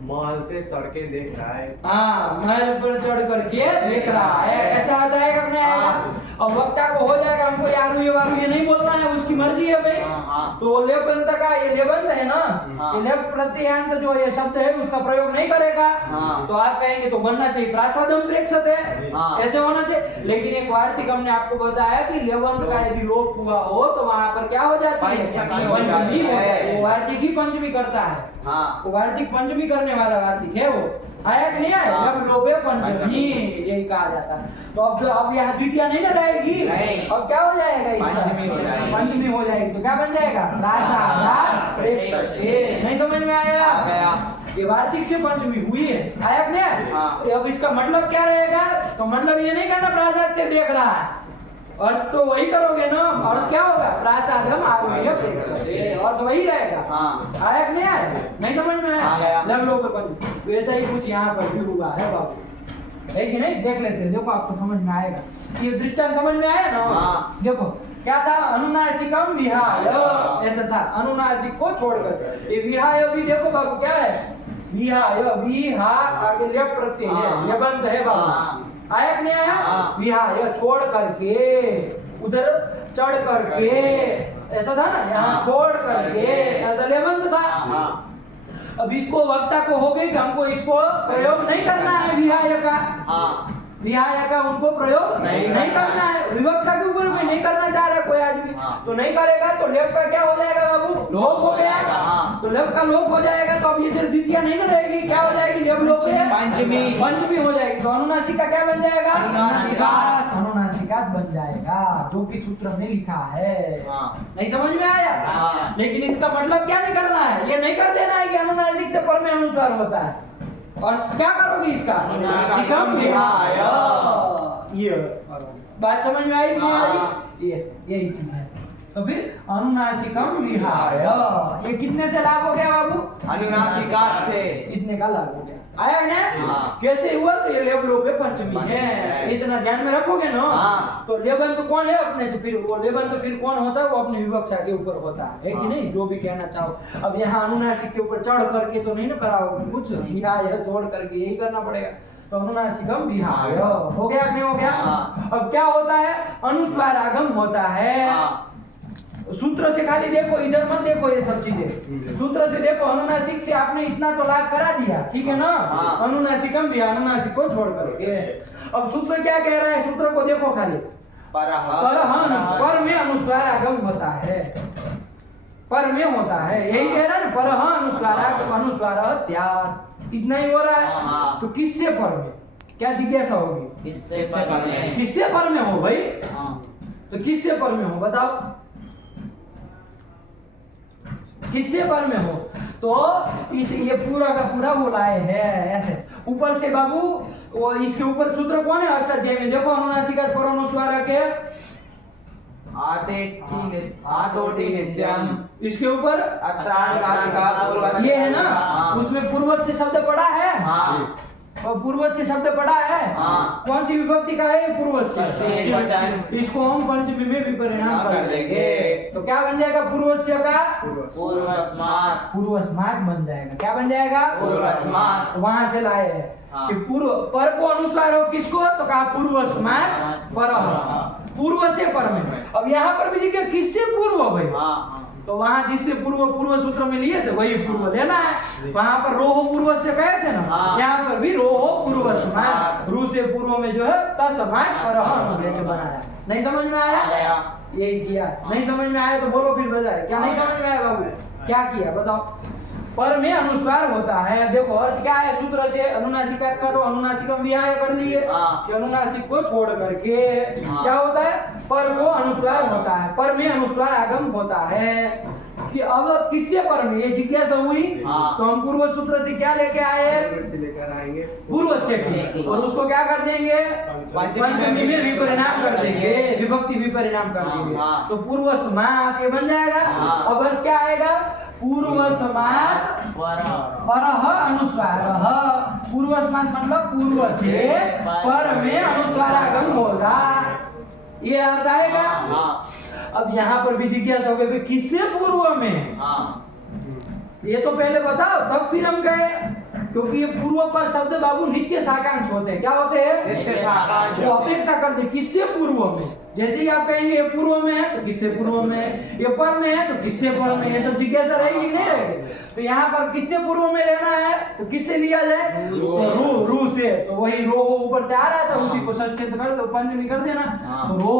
महल से चढ़ के देख रहा है। हाँ, महल पर चढ़ करके देख रहा है, ऐसा अर्थ आएगा अपने आएगा। अब वक्ता को हो जाएगा, हमको आरुह्य वारुह्य नहीं बोलना है, उसकी मर्जी है भाई। हाँ। तो लेबंत का ये लेबंत है ना, हाँ। ये लेब प्रत्ययांत जो ये शब्द है उसका प्रयोग नहीं करेगा। हाँ। तो आप कहेंगे तो बनना चाहिए प्रासादम प्रेक्षते, हाँ। ऐसे होना चाहिए। लेकिन एक वार्तिक हमने आपको बताया कि लेबंत का यदि लोप हुआ हो तो वहां पर क्या हो जाती है? पंचमी हो पंचमी जाती हो है। जाती है। वो वार्तिक ही पंचमी करता है। हाँ। वो वार्तिक पंचमी करने वाला वार्तिक है वो। आया कि नहीं आया? हाँ। जब लोपे पंचमी, यही कहा जाता है। तो अब यहाँ द्वितीय नहीं ना रहेगी, नहीं। अब क्या हो जाएगा इसका? पंचमी हो जाएगी। पंचमी हो जाएगी। तो क्या बन जाएगा? प्रासादात प्रेक्षते। नहीं समझ में आया? आ गया। ये वार्तिक से पंचमी हुई है। आया कि नहीं आया? हाँ। अब इसका मतलब क्या रहेगा? तो मतलब ये नहीं कहना प्रासाद से देख रहा है, अर्थ तो वही करोगे ना। अर्थ क्या होगा? प्रासादम आरुह्य प्रेक्षते, अर्थ वही रहेगा। हाँ। आया कि नहीं आया? नहीं समझ में आ आया? गया। लेबलोपे पंचमी, वैसा ही कुछ यहाँ पर भी हुआ है बाबू, है कि नहीं? देख लेते हैं, देखो आपको समझ में आएगा। ये दृष्टांत समझ में आया ना? हाँ। देखो क्या था, अनुनासिकम विहाय, ऐसा था, अनुनासिक को छोड़कर। ये विहाय भी देखो बाबू क्या है, विहाय, विहा आगे लेप प्रत्यय है, हाँ। लेबंत है बाबू। हाँ। आया कि नहीं आया? हाँ। विहाय छोड़ करके, उधर चढ़ करके, ऐसा था ना, यहाँ हाँ। छोड़ करके, ऐसा लेबंत था। हाँ। अब इसको वक्ता को हो गई कि हमको इसको प्रयोग नहीं करना है विहाय का, हाँ। विहाय का उनको प्रयोग नहीं नहीं करना करना है, विवक्षा के ऊपर भी नहीं करना चाह रहा कोई आदमी, हाँ। तो नहीं करेगा तो लेप का क्या हो जाएगा बाबू? लोप हो गया। हाँ। तो लेप का लोप हो जाएगा तो अब ये फिर द्वितीय नहीं ना रहेगी, क्या हो जाएगी? लेप लोप से पंचमी। पंचमी हो जाएगी, तो अनुनासिका क्या बन जाएगा? अनुनासिकात। अनुनासिकात बन जाएगा, जो कि सूत्र में लिखा है। हाँ। नहीं समझ में आया? हाँ। लेकिन इसका मतलब क्या निकलना है? ये नहीं कर देना है कि अनुनासिक से पर में अनुस्वार होता है, और क्या करोगे इसका? अनुनासिकम विहाय। ये बात समझ में आई कि नहीं आई? ये यही चीज है। तो फिर अनुनासिकम विहाय, ये कितने से लाभ हो गया बाबू? अनुनासिकात से। इतने का लाभ हो गया। आया ना? हाँ। कैसे हुआ? तो ये लेब लोप है पंचमी है, इतना ध्यान में रखोगे ना। हाँ। तो लेबंत तो कौन है अपने से, फिर वो लेबंत तो फिर कौन होता है? वो अपनी विवक्षा के ऊपर होता है कि नहीं? जो भी कहना चाहो। अब यहाँ अनुनासिक के ऊपर चढ़ करके तो नहीं ना कराओगे कुछ, विहाय छोड़ करके यही करना पड़ेगा। तो अनुनासिकम विहाय हो गया कि नहीं हो गया? हाँ। अब क्या होता है? अनुस्वार आगम होता है। हाँ। सूत्र से खाली देखो, इधर मत देखो ये सब चीजें, सूत्र से देखो। अनुनासिक से आपने इतना तो लाभ करा दिया, ठीक है ना? हाँ। अनुनासिकम भी, अनुनासिक को छोड़ करके। अब सूत्र क्या कह रहा है? सूत्र को देखो खाली, पर में अनुस्वार आगम होता है, पर में होता है, यही कह रहा है ना, पर अनुस्वार स्यात्, इतना ही हो रहा है। हाँ। तो किससे पर में? क्या जिज्ञासा होगी? किससे पर में? किससे पर में हो भाई? हाँ। तो किससे पर में हो बताओ? किससे पर में हो? तो इस ये पूरा का पूरा वो लाए है ऐसे ऊपर से बाबू। वो इसके ऊपर सूत्र कौन है? अष्टाध्यायी में देखो, अनुनासिकात पर अनुस्वार के आतोटी नित्यम। इसके ऊपर अत्रानुनासिका पूर्वस्य। ये है ना, हाँ। उसमें पूर्व से शब्द पड़ा है। हाँ। और पूर्व से शब्द पड़ा है। हाँ। कौन सी विभक्ति का है? पूर्व से। षष्ठी एकवचन। इसको हम पंचमी में विपरिणाम कर कर देंगे। देंगे। तो क्या बन जाएगा? पूर्वस्य का पूर्वस्मात्। पूर्वस्मात् बन जाएगा। क्या बन जाएगा? पूर्वस्मात्। तो वहां से लाए हैं हाँ। कि पूर्व पर को अनुस्वार हो किसको? तो कहा पूर्वस्मात् परः, पूर्व से पर में। अब यहाँ पर भी देखिए किससे पूर्व भाई? हाँ। तो वहां जिससे पूर्व सूत्र में लिए थे वही पूर्व लेना है। वहां पर रोहो पूर्व से कहे थे ना, हाँ। यहाँ पर भी रोहो पूर्वस्मात्, रू से पूर्व में जो है तस्मात् परः अनुदेश से बनाया। नहीं समझ में आया? आ गया। यही किया। नहीं समझ में आया तो बोलो फिर बजाय। क्या नहीं समझ में आया बाबू? क्या किया बताओ? पर में अनुस्वार होता है। देखो अर्थ क्या है सूत्र से? अनुनासिका का तो अनुनासिकम विहाय कर लिए हाँ। कि अनुनासिक को छोड़ करके हाँ। क्या होता है? पर को अनुस्वार होता है, पर में अनुस्वार आगम होता है। कि अब किससे पर में? ये जिज्ञासा हुई। हाँ। तो हम पूर्व सूत्र से क्या लेके आए? लेकर आएंगे पूर्व से, और उसको क्या कर देंगे? पंचमी में विपरिणाम कर देंगे, विभक्ति विपरिणाम कर देंगे। हाँ। तो पूर्वस्मात् ये बन जाएगा। हाँ। अब क्या आएगा? पूर्वस्मात् परः अनुस्वारः। पूर्वस्मात् मतलब पूर्व से पर में अनुस्वार आगम होगा, ये अर्थ आएगा। हाँ। अब यहाँ पर भी जिज्ञासा हो गई किससे पूर्व में? हाँ। ये तो पहले बताओ तब फिर हम कहे, क्योंकि ये पूर्व पर शब्द बाबू नित्य साकांक्ष होते हैं। क्या होते हैं? नित्य साकांक्ष। वो अपेक्षा करते हैं किससे पूर्व में। जैसे ही आप कहेंगे ये पूर्व में है तो किससे पूर्व में है, ये पर में है तो किससे पर में, ये सब जिज्ञासा रहेगी कि नहीं रहेगी? तो यहाँ पर किससे पूर्व में लेना है तो किससे लिया जाए? रू से। तो वही रो ऊपर से आ रहा था, उसी को षष्ठी कर दो, पंचमी कर देना। हाँ। तो रो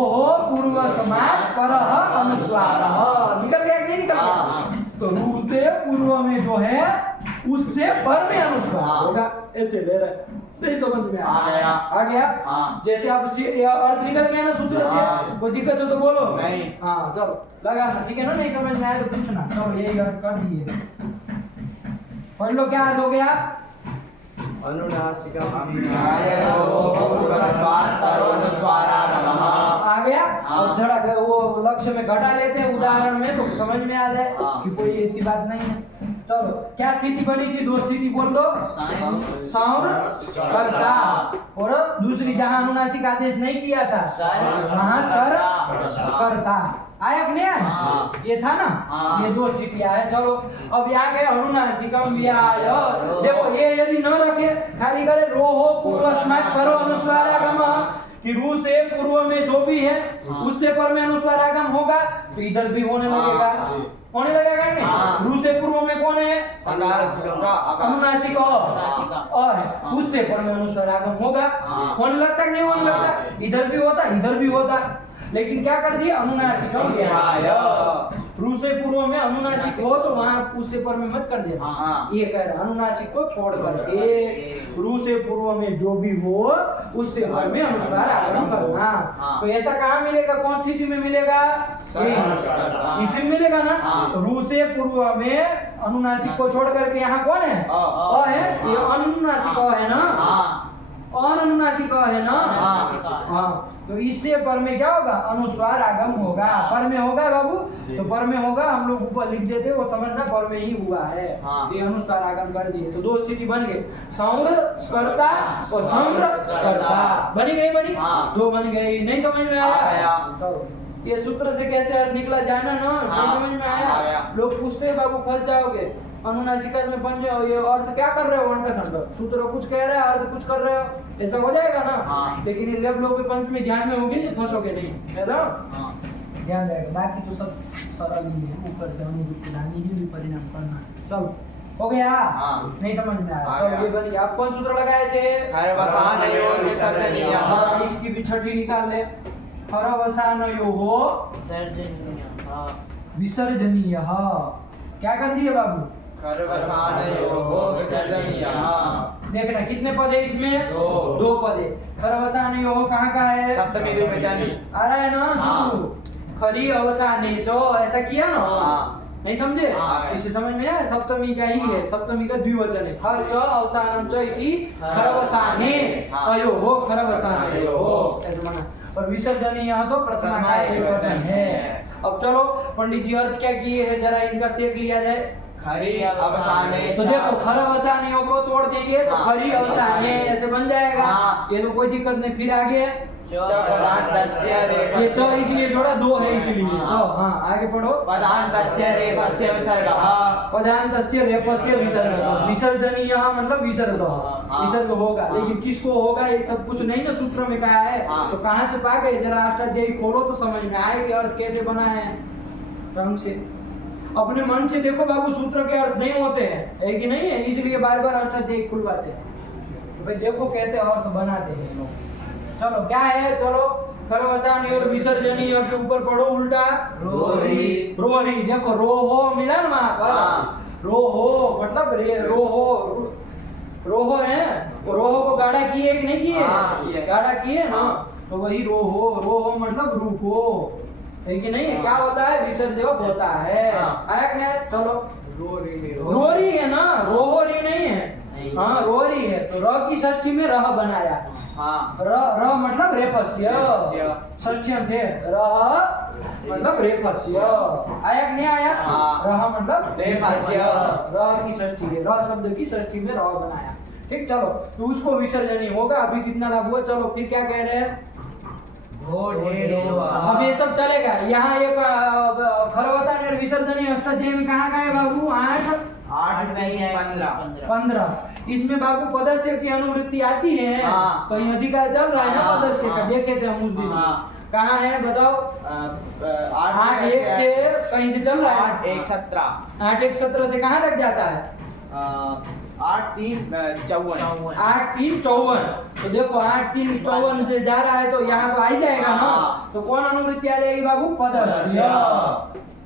पूर्वस्मात् परः अनुस्वारः निकल गया कि नहीं निकल गया? हाँ। तो रू से पूर्व में जो है उससे पर में अनुस्वार हाँ। होगा, ऐसे ले रहे हैं। नहीं समझ में आ गया। आ गया? हाँ। जैसे आप ये अर्थ निकल गया ना सूत्र हाँ। से, कोई दिक्कत हो तो बोलो। नहीं। हाँ चलो लगाना, ठीक है ना? नहीं समझ में आया तो पूछना। चलो यही अर्थ कर दिए, पढ़ लो क्या अर्थ हो गया? अनुनासिका आ गया? हाँ। अब जरा वो लक्ष्य में घटा लेते हैं उदाहरण में तो समझ में आ जाए हाँ। कि कोई ऐसी बात नहीं है। चलो क्या स्थिति बनी थी? दो स्थिति बोल दो। सौर कर्ता, और दूसरी जहां अनुनासिक आदेश नहीं किया था वहां सर कर्ता। आया कि नहीं आया? हाँ। ये था ना? हाँ। ये दो स्थितियां है। चलो अब यहाँ गए अनुनासिकम व्याय। देखो ये यदि न रखे, खाली करे रोहो पूर्वस्मात् परो अनुस्वारागम, कि रू से पूर्व में जो भी है उससे पर में अनुस्वारागम होगा, तो इधर भी होने लगेगा। होने लगेगा कि नहीं? रू से पूर्व में कौन है? अनुनासिक अ है, उससे पर में अनुस्वारागम होगा। होने लगता कि नहीं होने लगता? इधर भी होता, इधर भी होता, लेकिन क्या कर दिया? अनुनासिकम व्याय। रू से पूर्व में अनुनासिक हो तो वहां उससे पर में मत कर देना। ये कह रहा अनुनासिक को छोड़ करके रू से पूर्व में जो भी हो उससे पर में अनुस्वार आगम करना। तो ऐसा कहाँ मिलेगा? कौन स्थिति में मिलेगा? इसी में मिलेगा ना। रू से पूर्व में अनुनासिक को छोड़ करके यहाँ कौन है? अ है। ये अनुनासिक अ है ना? अनुनासिक है ना? हाँ, तो इससे पर में क्या होगा? अनुस्वार आगम होगा। पर में होगा बाबू, तो पर में होगा, हम लोग ऊपर लिख देते, वो समझना पर में ही हुआ है। ये अनुस्वार आगम कर दिए, तो दो स्थिति बन गए, सौर कर्ता और सौम्र कर्ता। बनी गई? बनी? दो बन गई। नहीं समझ में आया? चलो ये सूत्र से कैसे अर्थ निकला जाना ना? नहीं समझ में आया? लोग पूछते हैं बाबू फंस जाओगे, अनुनासिका में पंच ये अर्थ क्या कर रहे हो? वन का संदर्भ सूत्र कुछ कह रहा है, अर्थ कुछ कर रहे हो, ऐसा हो जाएगा ना? लेकिन ये लेब लोग के पंच में ध्यान में होगी, फंसोगे नहीं, है ना? ध्यान रहेगा। बाकी तो सब सरल ही है, ऊपर से अनुदानी ही भी परिणाम करना। चलो हो गया? नहीं समझ में आया? चलो ये बन गया। आप कौन सूत्र लगाए थे? इसकी भी छठी निकाल ले। खरवसानयोः विसर्जनीयः। क्या कर दिए बाबू? देखना कितने पद है इसमें? दो पद है। खरवसानयोः कहाँ का है? सप्तमी द्विवचन आ रहा है ना? खरी अवसाने जो, ऐसा किया ना? नहीं समझे? इससे समझ में आया? सप्तमी का ही है, सप्तमी का द्विवचन है। खर च अवसानम च इति खरवसाने अयोः खरवसानयोः, ऐसा माना। और विसर्जनीय तो प्रथमा का एकवचन है। अब चलो पंडित जी अर्थ क्या किए हैं जरा इनका देख लिया जाए। खरी अवसाने, तो देखो खर अवसानियों को तोड़ देंगे तो खरी अवसाने ऐसे बन जाएगा। ये तो कोई दिक्कत नहीं। फिर आगे ये च इसलिए जोड़ा, दो है इसलिए च। हाँ आगे पढ़ो। पदान्तस्य रेफस्य विसर्गः, पदान्तस्य रेफस्य विसर्गः। विसर्जनीय मतलब विसर्ग, विसर्ग होगा। लेकिन किसको होगा ये सब कुछ नहीं ना सूत्र में कहा है। तो कहाँ से पा गए? जरा अष्टाध्यायी खोलो तो समझ में आए कि अर्थ कैसे बना है। ढंग से अपने मन से देखो बाबू, सूत्र के अर्थ नहीं होते हैं, है कि नहीं है? इसलिए बार बार अष्टाध्यायी खुलवाते हैं। तो भाई देखो कैसे अर्थ बनाते हैं लोग। चलो क्या है? चलो खरवसानी और विसर्जनीय के ऊपर पढ़ो उल्टा। रोहरी। रोहरी देखो, रोहो मिला ना वहां पर? रोहो मतलब रोहो, रोहो है। रोहो को गाढ़ा किए कि नहीं किए? गाढ़ा किए ना, तो वही रोहो। रोहो मतलब रुको, है कि नहीं? क्या होता है? विसर्जन होता है। आया कि नहीं? चलो रोरी है ना, रोहरी नहीं है। हाँ रोरी है। तो र की षष्ठी में रह बनाया। र मतलब रेफस्य, षष्ठियां थे। रह मतलब रेफस्य। आया कि नहीं आया? रह मतलब रेफस्य। र की षष्ठी है, र शब्द की षष्ठी में रह बनाया। ठीक, चलो तो उसको विसर्जनी होगा। अभी कितना लाभ हुआ? चलो फिर क्या कह रहे हैं? अब ये सब चलेगा। यहाँ एक खरवसानी और विसर्जनी अष्टाध्यायी में कहाँ का है बाबू? 8 में है 15। इसमें बाबू पदस्य की अनुवृत्ति आती है। कहीं अधिकार चल रहा है ना पदस्य का, देखे थे हम उस दिन। कहाँ है बताओ? 8-1 से कहीं से चल रहा है। 8-1-17। 8-1-17 से कहाँ लग जाता है? 8-3-54। 8-3-54। तो देखो 8-3-54 से जा रहा है तो यहाँ तो आ ही जाएगा ना। तो कौन अनुवृत्ति आ जाएगी बाबू? पदस्य।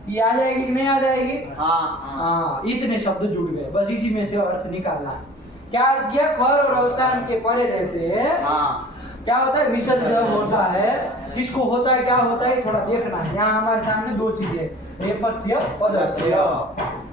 ये आ जाएगी कि नहीं आ जाएगी? हाँ, इतने शब्द जुड़ गए, बस इसी में से अर्थ निकालना। क्या अर्थ किया? खर और अवसान के परे रहते हैं। क्या होता है? विसर्जन होता है। किसको होता है, क्या होता है, थोड़ा देखना है। यहाँ हमारे सामने दो चीजें, रेफस्य पदस्य।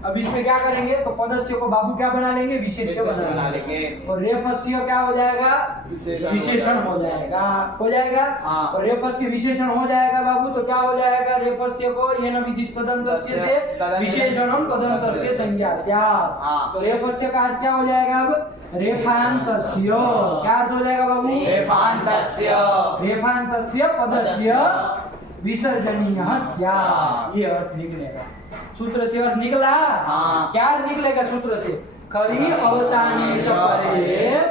अब इसमें क्या करेंगे तो पदस्य को बाबू क्या बना लेंगे, विशेष्य बना बना लेंगे। लेंगे। और रेफस्य क्या हो जाएगा, विशेषण हो जाएगा, हो जाएगा। हाँ। और रेफस्य विशेषण हो जाएगा बाबू, तो क्या हो जाएगा, रेफस्य को ये न विधिष्ठ तदन्तस्य से विशेषणम तदन्तस्य संज्ञा स्यात्। हाँ। तो रेफस्य का अर्थ क्या हो जाएगा, अब रेफान्तस्य। क्या अर्थ हो जाएगा बाबू, रेफान्तस्य। रेफान्तस्य पदस्य विसर्जनीयः स्यात्, ये अर्थ निकलेगा। सूत्र से अर्थ निकला। हाँ। क्या अर्थ निकलेगा सूत्र से, खरी अवसाने च परे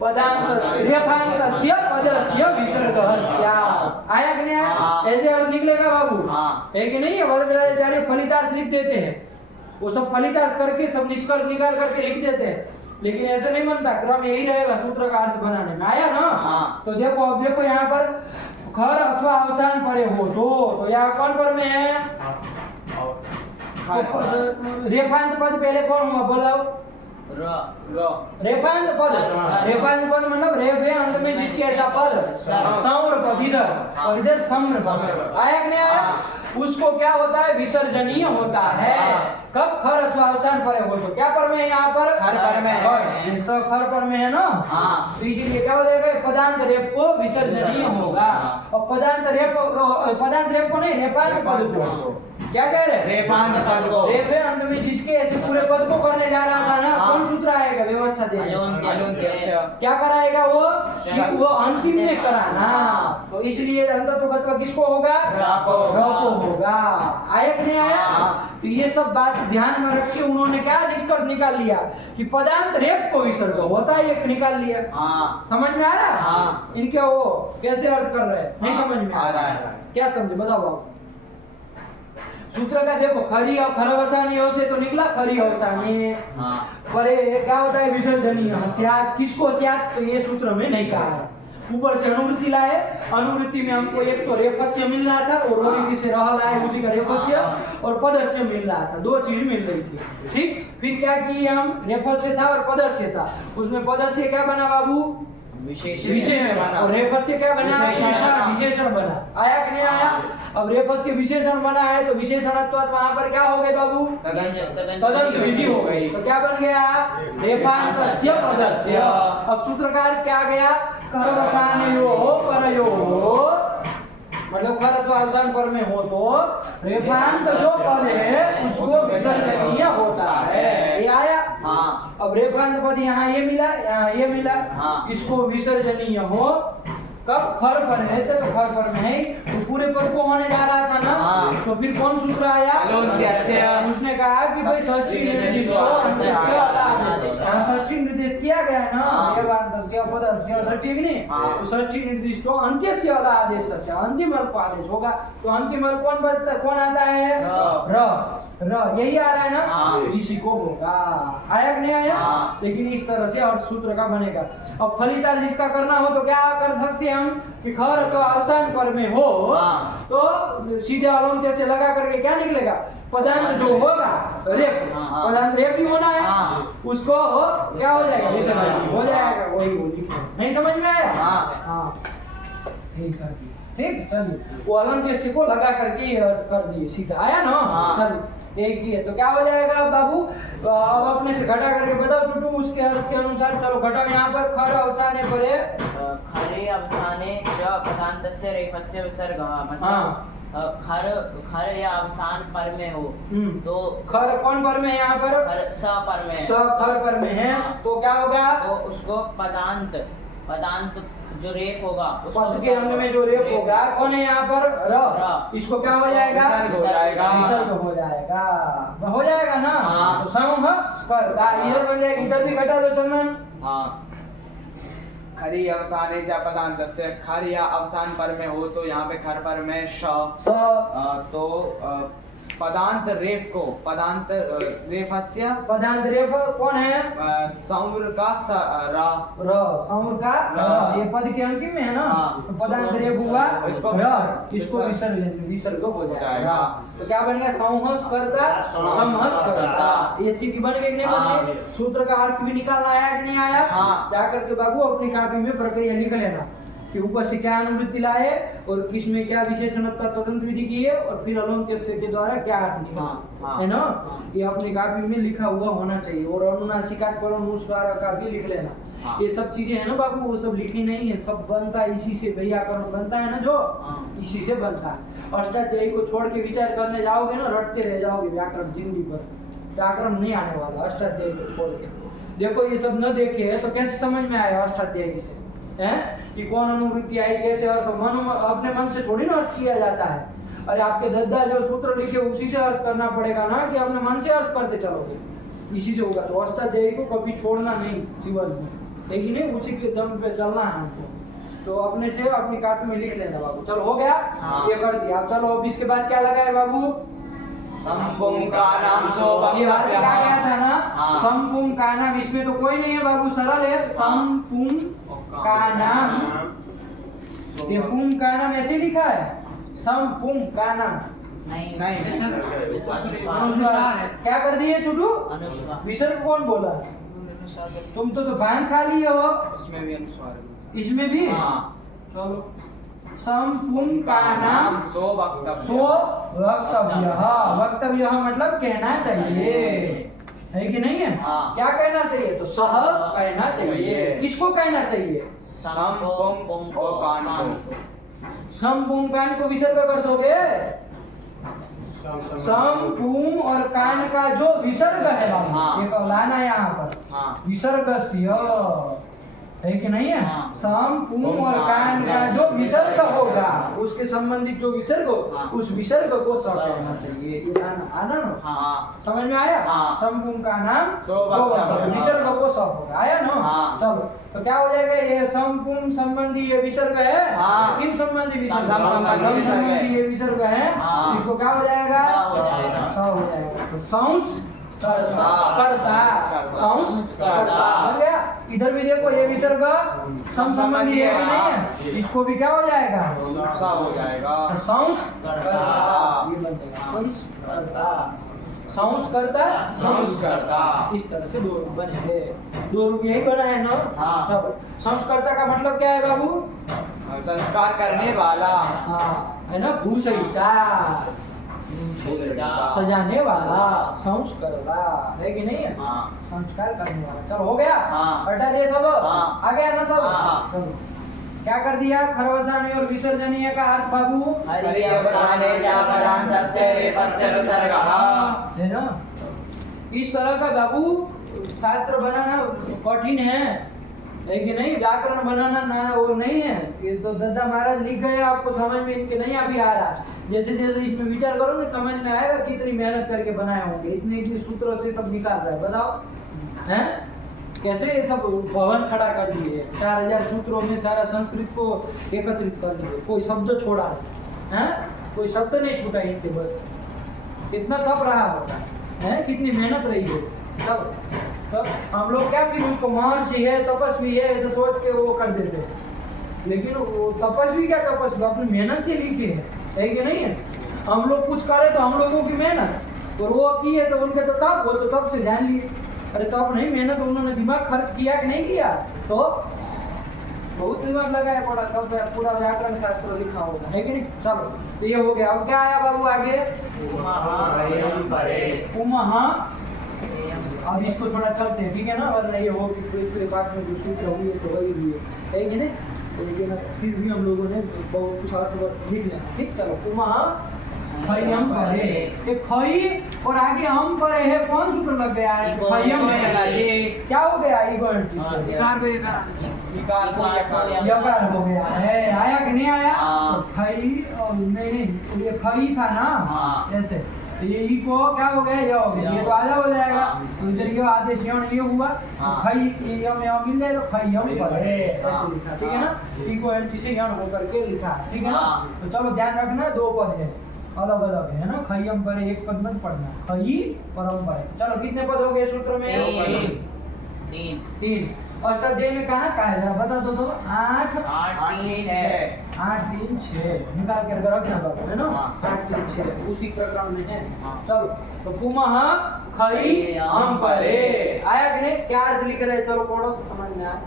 पदान्तस्य रेफान्तस्य पदस्य विसर्गः स्यात्। आया कि नहीं आया? हाँ। ऐसे अर्थ निकलेगा बाबू। हाँ। है कि नहीं? वरदाचार्य फलितार्थ लिख देते हैं, वो सब फलितार्थ करके सब निष्कर्ष निकाल करके लिख देते हैं, लेकिन ऐसे नहीं बनता, क्रम यही रहेगा सूत्र का अर्थ बनाने में। आया ना? हाँ। तो देखो, अब देखो यहाँ पर खर अथवा अवसान परे हो तो यहाँ कौन पर में है, तो रेफांत पद पहले कौन हुआ बोलो, रेफांत पद। रेफांत पद मतलब रेफ है अंत में जिसके ऐसा पद, सौम्र पद इधर और इधर सम्र पद। आया कि नहीं आया? उसको क्या होता है, विसर्जनीय होता है। कब, खर अथवा अवसान परे हो तो। क्या पर में है यहाँ पर, खर पर में है। ये सब खर पर में है ना। हाँ। तो इसीलिए क्या हो जाएगा, पदांत रेप को विसर्जनीय होगा। और पदांत रेप को नहीं, रेफांत पद को क्या कह रहे हैं, रेफांत पद को। रेफ है अंत में जिसके ऐसे पूरे पद को करने जा रहा था ना, कौन सूत्र आएगा, व्यवस्था देने। अलुन्त्यस्य। क्या कराएगा वो, कि वो अंतिम में कराना। तो इसलिए अंततोगत्व किसको होगा, रको। रको होगा। आया कि नहीं आया? हाँ। तो ये सब बात ध्यान में रख के उन्होंने क्या निष्कर्ष निकाल लिया कि पदांत रेप को विसर्ग होता है, ये निकाल लिया। हाँ। समझ में आ रहा है? हाँ। इनके वो कैसे अर्थ कर रहे हैं, नहीं हाँ, समझ में आ रहा है। क्या समझे बताओ बाबू। सूत्र का देखो, खरी और खरवसानी से तो निकला खरी अवसानी हाँ। परे क्या होता है, विसर्जनीय स्यात्। किसको स्यात्, तो ये सूत्र में नहीं कहा है। ऊपर से अनुवृत्ति लाए, अनुवृत्ति में हमको एक तो रेफस्य मिल रहा था और रोनिति से रह लाए उसी का रेफस्य, और पदस्य मिल रहा था, दो चीज मिल रही थी। ठीक, फिर क्या किए हम, रेफस्य था और पदस्य था, उसमें पदस्य क्या बना बाबू, विशेषण बना, और रेफस्य क्या बना, विशेषण बना। आया कि नहीं आया? अब रेफस्य विशेषण बना है तो विशेषणत्वात् वहां पर क्या हो गए बाबू, तदंत विधि हो गई। तो क्या बन गया, रेफान्तस्य पदस्य। अब सूत्र का अर्थ क्या गया, खरवसानयोः परयोः, मतलब खर अथवा अवसान पर में हो तो रेफांत जो पद है उसको विसर्जनीय होता है। ये आया। हाँ। अब रेफांत पद यहाँ ये मिला, यहाँ ये मिला। हाँ। इसको विसर्जनीय हो कब, खर पर है तो खर पर में है, तो पूरे पद को होने जा रहा था ना। हाँ। तो फिर कौन सूत्र आया, अलुन्त्यस्य। उसने कहा कि भाई षष्ठी निर्दिष्ट हो, अन्त्यस्य अलादेश। यहाँ षष्ठी निर्देश किया गया है ना, हाँ। रेफांतस्य पदस्य षष्ठी कि नहीं। हाँ। तो षष्ठी निर्दिष्ट हो, अन्त्यस्य अलादेशस्य, अंतिम अल्प आदेश होगा। तो अंतिम अल्प कौन बचता, कौन आता है, र, यही आ रहा है ना। हाँ। तो इसी को होगा। आया कि नहीं आया? हाँ। लेकिन इस तरह से और सूत्र का बनेगा। अब फलितार्थ जिसका करना हो तो क्या कर सकते हैं हम, कि खर तो अवसान पर में हो। हाँ। तो सीधे अलंत्य से लगा करके क्या निकलेगा, पदांत जो होगा रेप, हाँ। पदांत रेप ही होना है। हाँ। उसको क्या हो जाएगा, विसर्जनीय हो जाएगा। वही वो लिखना, नहीं समझ में आया? हाँ। हाँ, ठीक है, ठीक, चलिए वो अलंत्य को लगा करके कर दिए, सीधा आया ना। हाँ। चलिए एक ही है, तो क्या हो जाएगा बाबू, अब अपने से घटा करके बताओ टुटू उसके अर्थ के अनुसार। चलो घटाओ, यहाँ पर खर अवसाने पर है, खरे अवसाने च पदान्तस्य रेफस्य विसर्गः, हाँ। मतलब खर या अवसान पर में हो तो खर कौन पर में है यहाँ पर, खर स पर में, स खर पर में है, तो क्या होगा, तो उसको पदांत जो रेफ होगा पद के अंत में जो रेप होगा कौन है यहाँ पर, र, इसको क्या हो जाएगा, विसर्ग हो जाएगा। विसर्ग हो जाएगा, हो जाएगा ना। हाँ। तो सम स्पर इधर बन जाएगा, इधर भी घटा दो चंदन। हाँ। खरी अवसाने च पदान्तस्य, खर या अवसान पर में हो तो यहाँ पे खर पर में श। तो पदांत रेफ को पदांत रेफस्य, पदांत रेप कौन है, सौम्र का र, सौम्र का र। ये पद के अंतिम में है ना। हाँ। तो पदांत रेप हुआ इसको र, इसको विसर्ग हो जाएगा। जाएगा। तो क्या बन गया, संहस करता समहस करता, ये स्थिति बन गई कि नहीं बन गई। सूत्र का अर्थ भी निकालना आया कि नहीं आया, हाँ। जाकर के बाबू अपनी कॉपी में प्रक्रिया लिख लेना। कि ऊपर से क्या अनुवृत्ति लाए और किसमें क्या विशेषणत्व तदंत विधि की है और फिर अलोन्त्यस्य के द्वारा क्या अर्थ निकला, हाँ। है ना। ये अपनी कॉपी में लिखा हुआ होना चाहिए और अनुनासिका पर अनुस्वार का भी लिख लेना। हाँ। ये सब चीजें है ना बाबू, वो सब लिखी नहीं है, सब बनता है इसी से, व्याकरण बनता है ना जो, इसी से बनता है। अष्टाध्यायी को छोड़ के विचार करने जाओगे ना, रटते रह जाओगे व्याकरण जिंदगी पर, व्याकरण नहीं आने वाला अष्टाध्यायी को छोड़ के। देखो ये सब न देखे तो कैसे समझ में आया अष्टाध्यायी से, हैं कि कौन अनुवृत्ति आई, कैसे अर्थ, मन अपने मन से थोड़ी ना अर्थ किया जाता है। अरे आपके दद्दा जो सूत्र लिखे उसी से अर्थ करना पड़ेगा ना, कि अपने मन से अर्थ करते चलोगे, इसी से होगा। तो अष्टाध्यायी को कभी छोड़ना नहीं जीवन में, लेकिन नहीं उसी के दम पे चलना है हमको। तो अपने से अपनी कॉपी में लिख लेना बाबू। चलो हो गया, ये कर दिया। अब चलो अब इसके बाद क्या लगा है बाबू, संपुम का नाम सो ये बात क्या गया था ना, हाँ। संपुम का नाम, इसमें तो कोई नहीं है बाबू, सरल है। संपुम का नाम, ये पुम का नाम ऐसे लिखा है, संपुम का नाम नहीं नहीं अनुस्वार क्या कर दिए चुटू, अनुस्वार विसर्ग कौन बोला, तुम तो भान खा लिए हो, उसमें भी अनुस्वार है। इसमें भी। हाँ। चलो संपुम का नाम सो वक्तव्य, सो वक्तव्य, वक्तव्य मतलब कहना चाहिए, है कि नहीं है। हाँ। क्या कहना चाहिए, तो सह कहना चाहिए। किसको कहना चाहिए, संपुम और कान को। संपुम कान को विसर्ग कर दोगे, संपुम और कान का जो विसर्ग है बाबू, हाँ। ये लाना है यहाँ पर, हाँ। विसर्गस्य, है कि नहीं है। हाँ। संपुम और कान का जो विसर्ग होगा, उसके संबंधित जो विसर्ग हो, हाँ। उस विसर्ग को स कहना चाहिए। ये आना ना, हाँ। समझ में आया। हाँ। संपुम का नाम सो सो वक्तव्य, विसर्ग को स होगा, आया ना। हाँ। चलो तो क्या हो जाएगा, ये संपुम संबंधी ये विसर्ग है, हाँ। किन संबंधी विसर्ग, सम संबंधी विसर्ग है। संबंधी ये विसर्ग है, हाँ। इसको क्या हो जाएगा, स हो जाएगा। स हो जाएगा। तो संस कर्ता, कर्ता, संस कर्ता। कर्ता हो गया। इधर भी देखो ये विसर्ग सम संबंधी है कि नहीं है, इसको भी क्या हो जाएगा, सा हो जाएगा। संस कर्ता। कर्ता, ये बन जाएगा संस कर्ता, संस कर्ता, संस कर्ता। इस तरह से दो रूप बनेंगे। दो रूप यही बना है ना। हाँ। तब संस्कर्ता का मतलब क्या है बाबू, संस्कार करने वाला, हाँ है ना, भूषयिता, सजाने वाला, संस्कर्ता, है कि नहीं है। हाँ। संस्कार करने वाला। चलो हो गया, हाँ। हटा दे सब, हाँ। आ गया ना सब। हाँ। चलो क्या कर दिया, खरवसाने और विसर्जनीय का अर्थ बाबू, हरि अवसाने च परान्तस्य रेफस्य विसर्गः। है ना। इस तरह का बाबू शास्त्र बनाना कठिन है कि नहीं, व्याकरण बनाना ना वो नहीं है। ये तो दद्दा महाराज लिख गए, आपको समझ में इनके नहीं अभी आ रहा। जैसे जैसे इसमें विचार करोगे समझ में आएगा कितनी मेहनत करके बनाए होंगे, इतने इतने सूत्रों से सब निकाल रहा है। बताओ हैं कैसे ये सब भवन खड़ा कर दिए, 4000 सूत्रों में सारा संस्कृत को एकत्रित कर दिए, कोई शब्द छोड़ा नहीं है, कोई शब्द नहीं छूटा इनके, बस कितना तप रहा होगा है, कितनी मेहनत रही है। तब हम लोग क्या फिर उसको महर्षि है, तपस्वी है ऐसे सोच के वो कर देते हैं, लेकिन वो तपस्वी क्या तपस्वी अपनी मेहनत से लिखे है कि नहीं है। हम लोग कुछ करे तो हम लोगों की मेहनत, और वो की है तो उनके तो तप, वो तो तप से ध्यान लिए। अरे तप नहीं, मेहनत उन्होंने दिमाग खर्च किया कि नहीं किया, तो बहुत दिमाग लगाया पड़ा, तब पूरा व्याकरण शास्त्र लिखा होगा, है कि नहीं। चलो तो ये हो गया। अब क्या आया बाबू आगे, उमहा। अब इसको थोड़ा चलते हैं, ठीक है ना, वरना ये हो कि दूसरे पाठ में जो सूत्र हुई है तो वही हुई है कि नहीं। तो लेकिन फिर भी हम लोगों ने बहुत कुछ अर्थ लिख लिया, ठीक। चलो उमहा खयम परे, ये खई और आगे हम परे है, कौन सूत्र लग गया है, खयम परे। क्या हो गया, यकार हो गया है, आया कि नहीं आया। हाँ। खई नहीं, ये खई था ना, हाँ। ऐसे तो ये ई को क्या हो गया, ये हो गया, ये तो आधा हो जाएगा। हाँ। तो इधर ये आदेश यण ये हुआ, हाँ। खई यम यम मिल जाए तो खयम परे ऐसे हाँ। लिखा, ठीक है ना। ई को एन से यण होकर के लिखा, ठीक है ना। हाँ। तो चलो ध्यान रखना, दो पद है अलग अलग है ना, खयम परे एक पद मत पढ़ना, खई परम परे। चलो कितने पद हो गए सूत्र में, तीन। अष्टाध्यायी में कहाँ कहा है, जरा बता दो तो। 8 8 3 6 निकाल के रखना बाबू, है ना। हाँ। 8 3 6 उसी प्रकरण में है। हाँ। चलो तो पुमः खई हम परे, आया कि नहीं, क्या अर्थ लिख रहे हैं, चलो पढ़ो तो समझ में आए।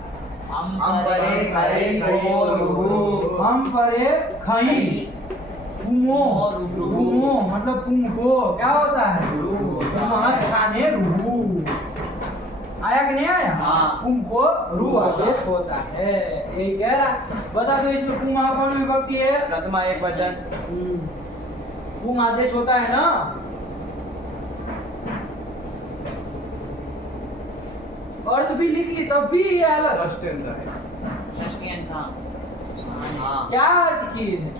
अंपरे खई को रुहु हम परे खई पुमो पुमो मतलब पुम को क्या होता है पुमः स्थाने रुहु आया कि नहीं आया हाँ। पुम को रु आदेश होता है यही कह रहा बता दो इसमें पुमः कौन विभक्ति है प्रथमा एक वचन पुम आदेश होता है ना अर्थ भी लिख ली तब भी ये अलग षष्ठी अंत हाँ क्या अर्थ की है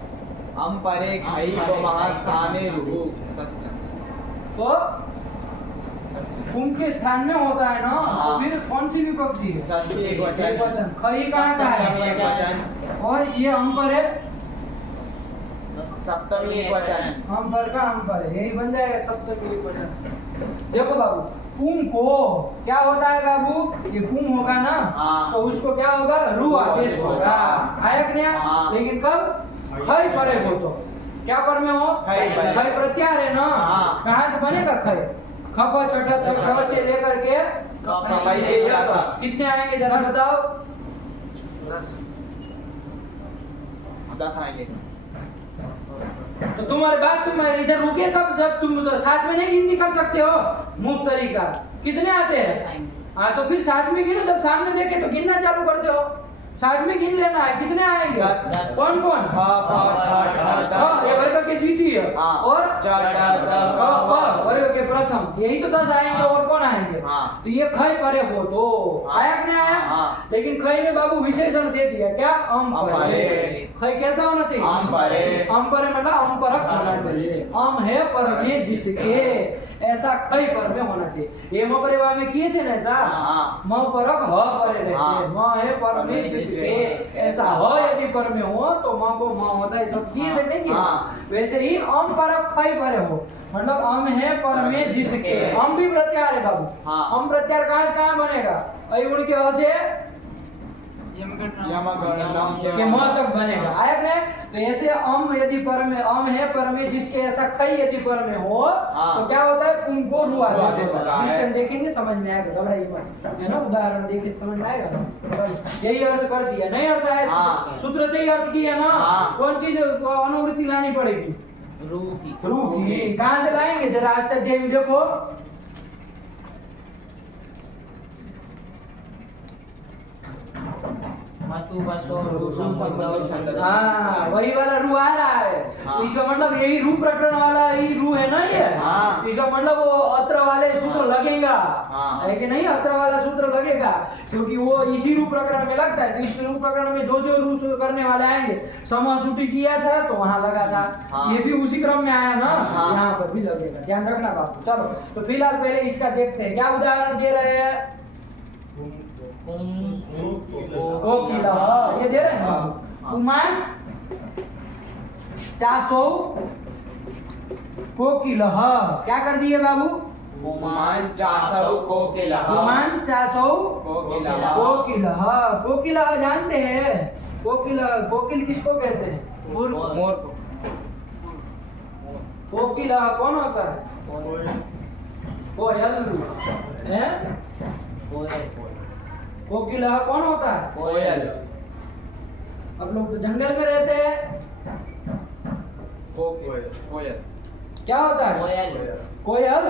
अंपरे खई को महास्थाने रुहु तो पुम के स्थान में होता है ना हाँ। तो फिर कौन सी विभक्ति है षष्ठी एक वचन एक वचन खई कहाँ का सप्तमी एक है वचन और ये अंपर है सप्तमी एक वचन अंपर का अंपर है यही बन जाएगा सप्तमी एक वचन देखो बाबू पुम को क्या होता है बाबू ये पुम होगा ना हाँ। तो उसको क्या होगा रु आदेश होगा आया कि नहीं आया? हाँ। लेकिन कब खई परे हो तो क्या पर में हो खई परे। खई प्रत्यार है ना हाँ। कहाँ से बनेगा खई खप छठा तक ख से लेकर के कई के जाता कितने आएंगे जरा बताओ 10 आएंगे तो तुम्हारे बात तुम इधर रुके तब जब तुम तो साथ में नहीं गिनती कर सकते हो मुफ्त तरीका कितने आते हैं हाँ तो फिर साथ में गिनो जब सामने देखे तो गिनना चालू कर दो साथ में गिन लेना है कितने आएंगे 10 कौन कौन ख फ छ ठ हाँ, ये वर्ग के द्वितीय हाँ। और च ट द क प वर्ग के प्रथम यही तो 10 आएंगे और कौन आएंगे हाँ। तो ये खय परे हो तो हाँ। आया कि नहीं आया हाँ। लेकिन खय में बाबू विशेषण दे दिया क्या अम परे परे। खय कैसा होना चाहिए अम परे। अम परे मतलब अम परक होना चाहिए अम है पर में जिसके ऐसा खय पर में होना चाहिए ये म परे वा में किए थे ना ऐसा हाँ। म परक ह परे रहते हाँ। हैं म है पर में जिसके ऐसा ह यदि पर में हो तो म को म होता है सब किए थे नहीं किए? हाँ। वैसे ही अम परक खय परे हो मतलब अम है पर में जिसके अम भी प्रत्यार है बाबू हाँ। अम प्रत्यार कहाँ से कहाँ बनेगा अयुण के अ से यमगणनम के म तक बनेगा आया कि नहीं तो ऐसे अम यदि पर में अम है पर में जिसके ऐसा खई यदि पर में हो हाँ। तो क्या होता है उनको रु आदेश आदेश होता होता है है। जिसके देखेंगे समझ में आएगा घबराइए मत है ना उदाहरण देखे समझ में आएगा ना यही अर्थ कर दिया नहीं अर्थ है हाँ। सूत्र से ही अर्थ किया ना हाँ। कौन चीज अनुवृत्ति लानी पड़ेगी रू की कहाँ से लाएंगे जरा आज तक देखो हाँ वही वाला रू आ रहा है हाँ। इसका मतलब यही रू प्रकरण वाला ही रू है ना ये हाँ। इसका मतलब वो अत्र वाले सूत्र लगेगा हाँ। है कि नहीं अत्र वाला सूत्र लगेगा क्योंकि वो इसी रू प्रकरण में लगता है तो इस रू प्रकरण में जो जो रू करने वाले आएंगे समासूटी किया था तो वहां लगा था हाँ। ये भी उसी क्रम में आया ना हाँ। यहाँ पर भी लगेगा ध्यान रखना बाबू चलो तो फिलहाल पहले इसका देखते हैं क्या उदाहरण दे रहे हैं कोकिला ये दे रहे हैं बाबू कुमान चासो कोकिला क्या कर दिए बाबू कुमान चासौ कोकिलः कुमान चासो कोकिलः कोकिला कोकिला जानते हैं कोकिला कोकिल किसको कहते हैं मोर कोकिला कौन होता है कोयल हैं कोकिला कौन होता है कोयल अब लोग तो जंगल में रहते हैं कोयल क्या होता है कोयल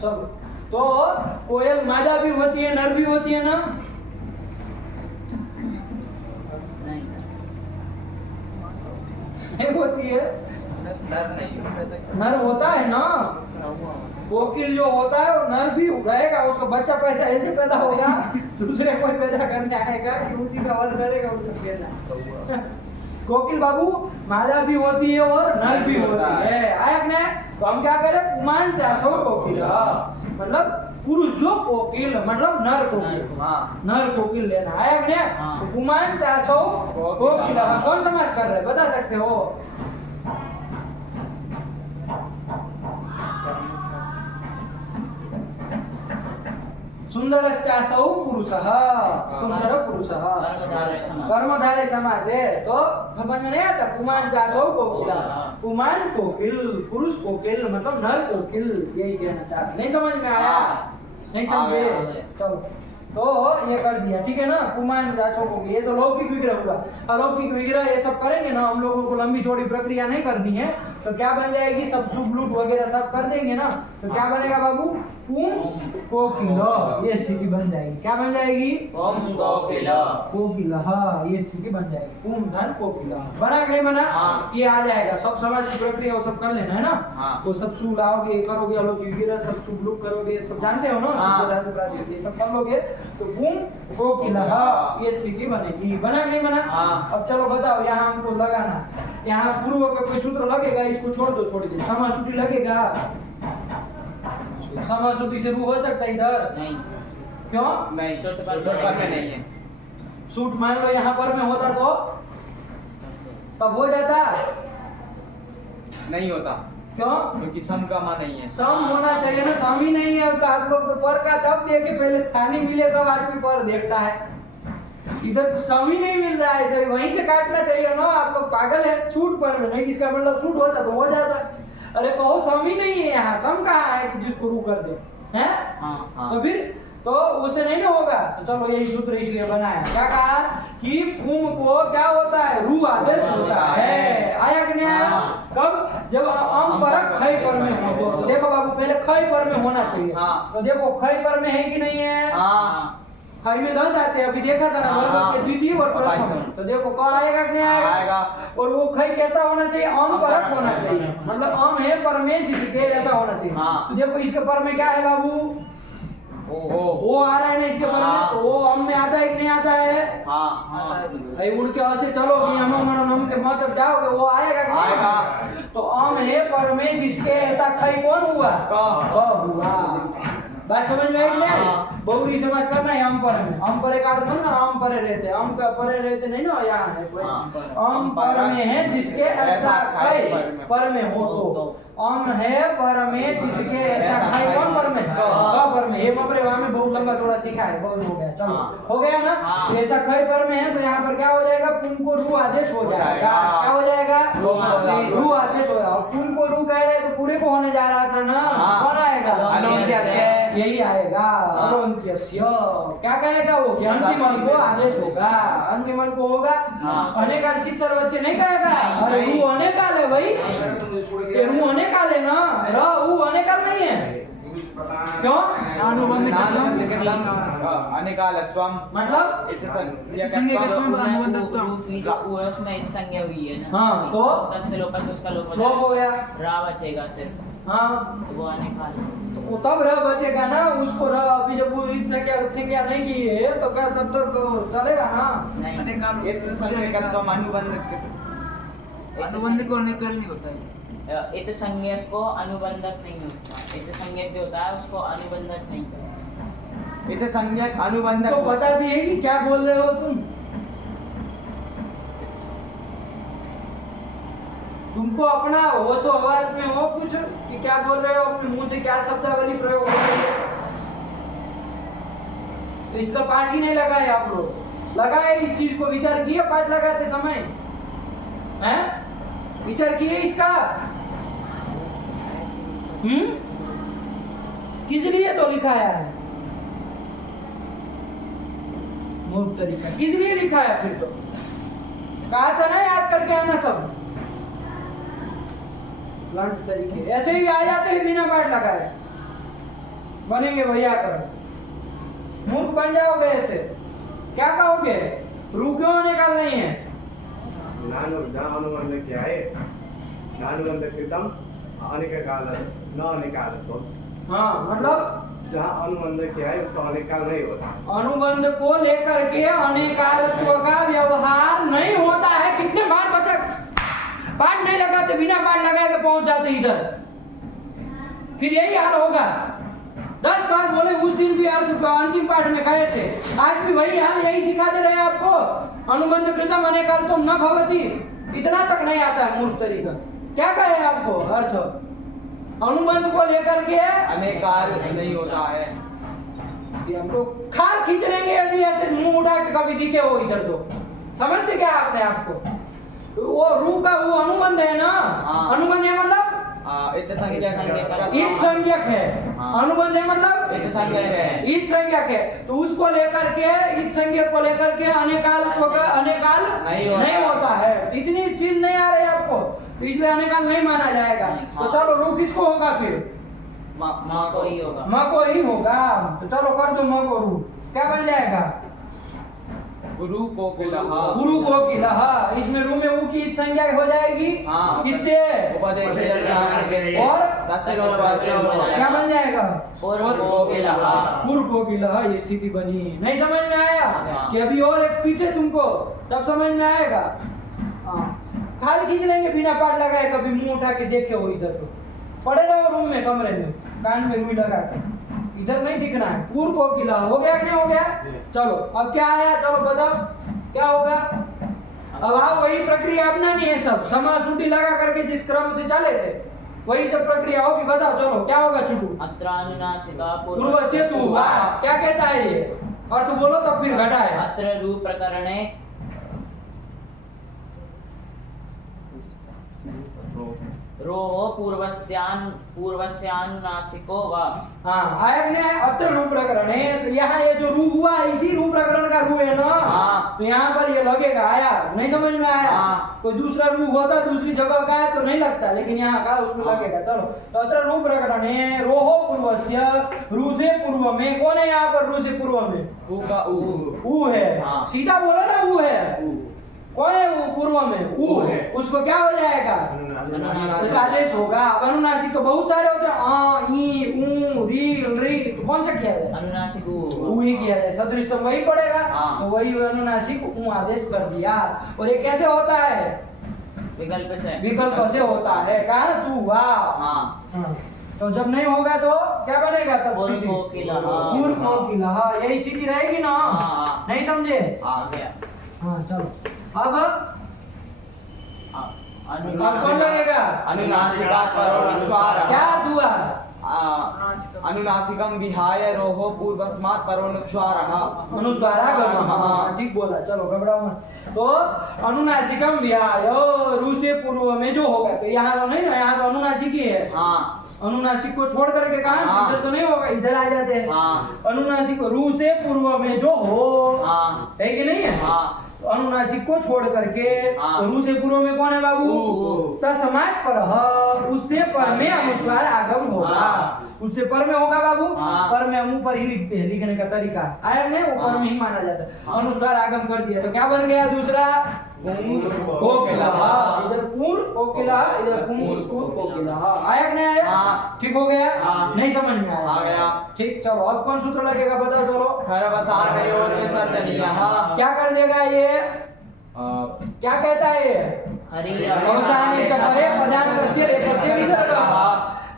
चलो तो कोयल मादा भी होती है नर भी होती है ना नहीं होती है नर होता है ना कोकिल जो होता है वो नर भी रहेगा उसका बच्चा पैसा ऐसे पैदा होगा दूसरे कोई पैदा करने आएगा कि उसी का वध करेगा उसका पैदा कोकिल बाबू मादा भी होती है और नर भी होती है आया ना तो हम क्या करें कुमान 400 कोकिल मतलब पुरुष जो कोकिल मतलब नर कोकिल हाँ नर कोकिल लेना आया क्या तो कुमान 400 कोकिल कौन समास कर रहे बता सकते हो सुंदरश्चासौ पुरुषः सुंदर पुरुषः कर्मधारय समास है तो समझ में नहीं आता कुमान चासौ कोकिला कुमान कोकिल पुरुष कोकिल मतलब नर कोकिल यही कहना चाहते नहीं समझ में आया नहीं समझे चलो तो ये कर दिया, ठीक है ना। पुमान गाछों को, ये तो लौकिक विग्रह हुआ। अलौकिक विग्रह ये सब करेंगे ना, हम लोगों को लंबी चौड़ी प्रक्रिया नहीं करनी है, तो क्या बन जाएगी, सब शुभ लूट वगैरह सब कर देंगे ना, तो क्या बनेगा बाबू, पुम कोकिल, ये स्थिति बन जाएगी। क्या बन जाएगी, पुम कोकिल, कोकिल, हाँ ये स्थिति बन जाएगी, पुम धन कोकिल। बना कि नहीं बना, हाँ। ये आ जाएगा। सब समाज की प्रक्रिया वो सब कर लेना है ना, हाँ। वो सब सु लाओगे, ये करोगे, अलौकिक विग्रह सब शुभ लूट करोगे, ये सब जानते हो ना, हाँ। शुभ धातु प्राचीन, ये सब कर लोगे तो पुम कोकिल, ये स्थिति बनेगी। बना कि नहीं बना, हाँ। अब चलो बताओ, यहाँ हमको लगाना, यहाँ पूर्व का कोई सूत्र लगेगा, इसको छोड़ दो थोड़ी देर, समासुति लगेगा, समासुति से रू हो सकता है इधर, नहीं क्यों, नहीं शोट पर शोट पर में नहीं है। सूट मान लो यहाँ पर में होता तो तब हो जाता, नहीं होता, क्यों, क्योंकि सम का मान नहीं है। सम होना चाहिए ना, सम ही नहीं है तो आप लोग तो पर का तब देखे, पहले स्थानीय मिले तब आदमी पर देखता है, इधर तो सम ही नहीं मिल रहा है, सही वहीं से काटना चाहिए ना, आप लोग पागल है। सूट पर में नहीं, इसका मतलब सूट होता तो हो जाता, अरे कहो सम ही नहीं है यहाँ, सम कहाँ है कि जिसको रू कर दे हैं, हाँ हाँ तो फिर तो उससे नहीं ना होगा, तो चलो यही सूत्र इसलिए बनाया, क्या कहा कि पुम को क्या होता है, रू आदेश होता है, आया कि नहीं आया, हाँ। कब, जब अम परक खय पर में हो, तो देखो बाबू पहले खय पर में होना चाहिए, हाँ। तो देखो खय पर में है कि नहीं है, हाँ, खय में 10 आते हैं, अभी देखा था ना, वर्ग हाँ। के द्वितीय और प्रथम, तो देखो कौन आएगा कि नहीं आएगा, आएगा। और वो खय कैसा होना चाहिए, अम परक होना चाहिए, मतलब अम है पर में जिसके ऐसा होना चाहिए, हाँ। तो देखो इसके पर में क्या है बाबू, ओहो, वो आ रहा है ना इसके पर में, हाँ। तो वो अम में आता है कि नहीं आता है, हाँ, भाई उड़ के ऐसे चलोगे, हम मनोनम के मतलब जाओगे, वो आएगा कि नहीं आएगा। तो अम है पर में जिसके ऐसा खय कौन हुआ, क। हुआ, बात समझ में आई नहीं, हाँ। बहुरी समास करना है, अम पर में, अम परे का अर्थ बनना, अम परे रहते, अम का परे रहते नहीं ना, यहाँ है कोई, हाँ। अम पर में है जिसके ऐसा खय पर में हो, तो अम है पर में जिसके ऐसा खय कौन पर में, क पर में, ये बाप रे वहां में बहुत लंबा थोड़ा सीखा है, बहुत हो गया, चलो हाँ। हो गया ना, हाँ। ऐसा खय पर में है, तो यहाँ पर क्या हो जाएगा, पुम को रू आदेश हो जाएगा, जाएगा। क्या हो जाएगा, रू आदेश। रू आदेश हो जाएगा, पुम को रू कह रहे तो पूरे को होने जा रहा था ना, हाँ। कौन आएगा, अलोन्त्यस्य। यही आएगा, अलोन्त्यस्य, क्या कहेगा वो, कि अंतिम को आदेश होगा, अंतिम को होगा, हाँ। अनेकांशित सर्वस्व नहीं कहेगा, अरे नहीं। रू अनेकाल है भाई, ये रू अनेकाल है ना, रू अनेकाल नहीं है, क्यों, अनिकालत्वम, मतलब उसमें एक संज्ञा हुई है ना, हाँ, तो तस्य लोपस उसका लोप लोप हो गया, रा बचेगा सिर्फ, हाँ, तो वो अनेकाल, तो वो तब रह बचेगा ना, उसको रह अभी जब वो संज्ञा नहीं की है तो क्या तब तक तो चलेगा ना, नहीं संज्ञकत्वम अनुबंध अनुबंधक को अनेकाल नहीं होता है, इत संज्ञक को अनुबंधक नहीं होता, इत संज्ञक जो होता है उसको अनुबंधक नहीं होता, इत संज्ञक अनुबंधक तो पता भी है कि क्या बोल रहे हो तुमको अपना होश आवाज में हो कुछ कि क्या बोल रहे हो, अपने मुंह से क्या शब्दावली प्रयोग हो रही है, तो इसका पाठ ही नहीं लगाए आप लोग, लगाए इस चीज को, विचार किए पाठ लगाते समय, हैं विचार किए इसका, किस लिए तो लिखाया है, मूर्ख तरीका, किस लिए लिखा है, फिर तो कहा था ना याद करके आना सब, लंट तरीके ऐसे ही आ जाते हैं बिना पाठ लगाए, बनेंगे भैया कर, मूर्ख बन जाओगे ऐसे, क्या कहोगे, रू क्यों निकाल नहीं है, अनुबंध क्या है, अनुबंध कृतम अनिकाल न अनिकालत्वम, हाँ मतलब जहाँ अनुबंध क्या है उसका अनिकाल नहीं होता, अनुबंध को लेकर के अनेकालत्व का व्यवहार नहीं होता है, कितने बार बता, पाठ नहीं लगाते, बिना पाठ लगाए के पहुंच जाते इधर, फिर यही हाल होगा, 10 बार बोले उस दिन भी अर्थ अंतिम पाठ में कहे थे, आज भी वही हाल, यही सिखाते रहे आपको, अनुबंध कृतम अनेकालत्वम न भवति, इतना तक नहीं आता है मूर्ख तरीका, क्या कहे आपको अर्थ, अनुबंध को लेकर के अनेकाल नहीं होता है, कि हमको खाल खींच लेंगे यदि ऐसे मुंह उठा के कभी दिखे हो इधर, तो समझते क्या आपने आपको, वो रू का वो अनुबंध है ना, हाँ। अनुबंध है मतलब इत संज्ञक इत संज्ञक है। हाँ। अनुबंध है मतलब इत संज्ञक है। इत संज्ञक है, तो उसको लेकर के इत संज्ञक को लेकर के अनेकाल को अनेकाल नहीं होता है। इतनी चीज नहीं आ रही आपको, तो इसलिए अनेकाल नहीं माना जाएगा। तो चलो रू किसको होगा फिर? माँ को ही होगा। माँ को ही होगा। तो चलो कर दो माँ को रू, क्या बन जाएगा? गुरु कोकिलः। गुरु कोकिलः। इसमें रू में ऊ की इत संज्ञा हो जाएगी। हाँ। किससे? उपदेश और तस्य क्या बन जाएगा? पूर्व कोकिलः। पूर्व कोकिलः। ये स्थिति बनी। नहीं समझ में आया हाँ। कि अभी और एक पीटे तुमको, तब समझ में आएगा। हाँ, खाली खींच लेंगे बिना पाठ लगाए, कभी मुंह उठा के देखे हो इधर, तो पड़े रहो रूम में, कमरे में, कान में रुई लगा के, इधर नहीं दिखना है। पूर्व कोकिला हो गया कि नहीं हो गया? चलो अब क्या आया, चलो बताओ क्या होगा। अब आओ, वही प्रक्रिया अपनानी है सब, समास उल्टी लगा करके जिस क्रम से चले थे वही सब प्रक्रिया होगी। बताओ चलो क्या होगा छोटू? अत्रानुनासिका पूर्व से तू क्या कहता है ये? अर्थ बोलो तब फिर घटा है। अत्र रू प्रकरणे रोहो पूर्वस्यानुनासिको वा। हाँ, आयक ने अत्र रू प्रकरण है, तो यहाँ ये जो रू हुआ इसी रू प्रकरण का रू है ना। हाँ। तो यहाँ पर ये लगेगा, आया नहीं समझ में आया? हाँ। कोई दूसरा रू होता दूसरी जगह का है तो नहीं लगता, लेकिन यहाँ का उसमें लगेगा। चलो, तो अत्र रू प्रकरण है, रोहो पूर्वस्य, रू से पूर्व में। कौन है यहाँ पर रू से पूर्व में? ऊ का ऊ। ऊ है। हाँ। सीधा बोलो ना, ऊ है। कौन है वो पूर्व में? ऊ है। उसको क्या हो जाएगा? उसका आदेश होगा। अब अनुनासिक तो बहुत सारे होते हैं, आ, ई, ऊ, री, री, तो कौन सा किया जाए? अनुनासिक ऊ ही किया जाए। सदृश तो वही पड़ेगा। हाँ। तो वही अनुनासिक ऊ आदेश कर दिया। और ये कैसे होता है? विकल्प से। विकल्प से होता है। कहा ना तू वाह। हाँ। तो जब नहीं होगा तो क्या बनेगा तब? पूर्व कोकिलः। पूर्व कोकिलः। यही स्थिति रहेगी ना? हाँ। नहीं समझे? आ गया। हाँ चलो, अब अब कौन अनुनासिक लगेगा? अनुनासिका परोनुस्वार। क्या हुआ? अनुनासिकम विहाय रोहो पूर्वस्मात् परोनुस्वारः। अनुस्वारागमः। हाँ, ठीक बोला। चलो घबराओ मत। तो अनुनासिकम विहाय, रू से पूर्व में जो होगा, तो यहाँ तो नहीं ना, यहाँ तो अनुनासिक ही है। हाँ। अनुनासिक को छोड़ करके कहा? हाँ। इधर तो नहीं होगा, इधर आ जाते हैं। हाँ। अनुनासिक रू से पूर्व में जो हो, हाँ। है कि नहीं है? हाँ। तो अनुनासिक को छोड़ करके हाँ। रू से पूर्व में कौन है बाबू? ऊ। तस्मात् परः, उससे पर में अनुस्वार आगम होगा। हाँ। उससे पर में होगा बाबू। हाँ। पर में हम ऊपर ही लिखते हैं, लिखने का तरीका आया नहीं, वो पर में ही माना जाता है। हाँ। अनुस्वार आगम कर दिया तो क्या बन गया? दूसरा कोकिलः। इधर पूर्व कोकिलः, इधर पूर्व कोकिलः। आया कि नहीं आया? हाँ। ठीक हो गया? हाँ। नहीं समझ में आया? आ गया। ठीक, चलो अब कौन सूत्र लगेगा बताओ चलो। खरवसानयोर विसर्जनीयः। क्या कर देगा ये? क्या कहता है ये? हरि अवसाने च परे पदान्तस्य रेफस्य विसर्गः।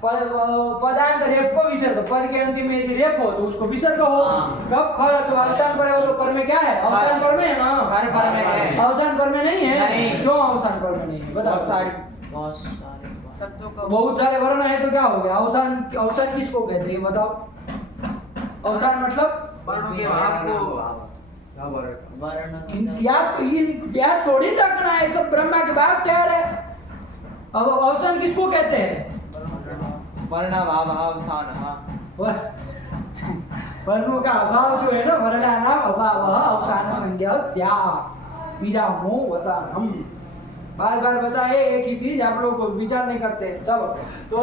पदांत रेप को विसर्ग, पद के अंतिम में यदि रेप हो तो उसको विसर्ग हो। हाँ। कब खर तो अवसान पर हो, तो पर में क्या है? अवसान पर में है ना? खर पर में है। अवसान पर में नहीं है। नहीं। क्यों अवसान पर में नहीं है? बहुत बताओ। सारी बहुत सारे शब्दों का बहुत सारे वर्ण है तो क्या हो गया? अवसान, अवसान किसको कहते हैं बताओ? अवसान मतलब वर्णों के भाव को वर्ण यार थोड़ी रखना है, सब ब्रह्मा की बात कह रहे। अब अवसान किसको कहते हैं? वर्णभावावसानः। वर्णों का अभाव जो है ना, वर्णानाम अभावः अवसान संज्ञा स्यात् विरामो वसानम। बार बार बताए एक ही चीज, आप लोग विचार नहीं करते। चलो, तो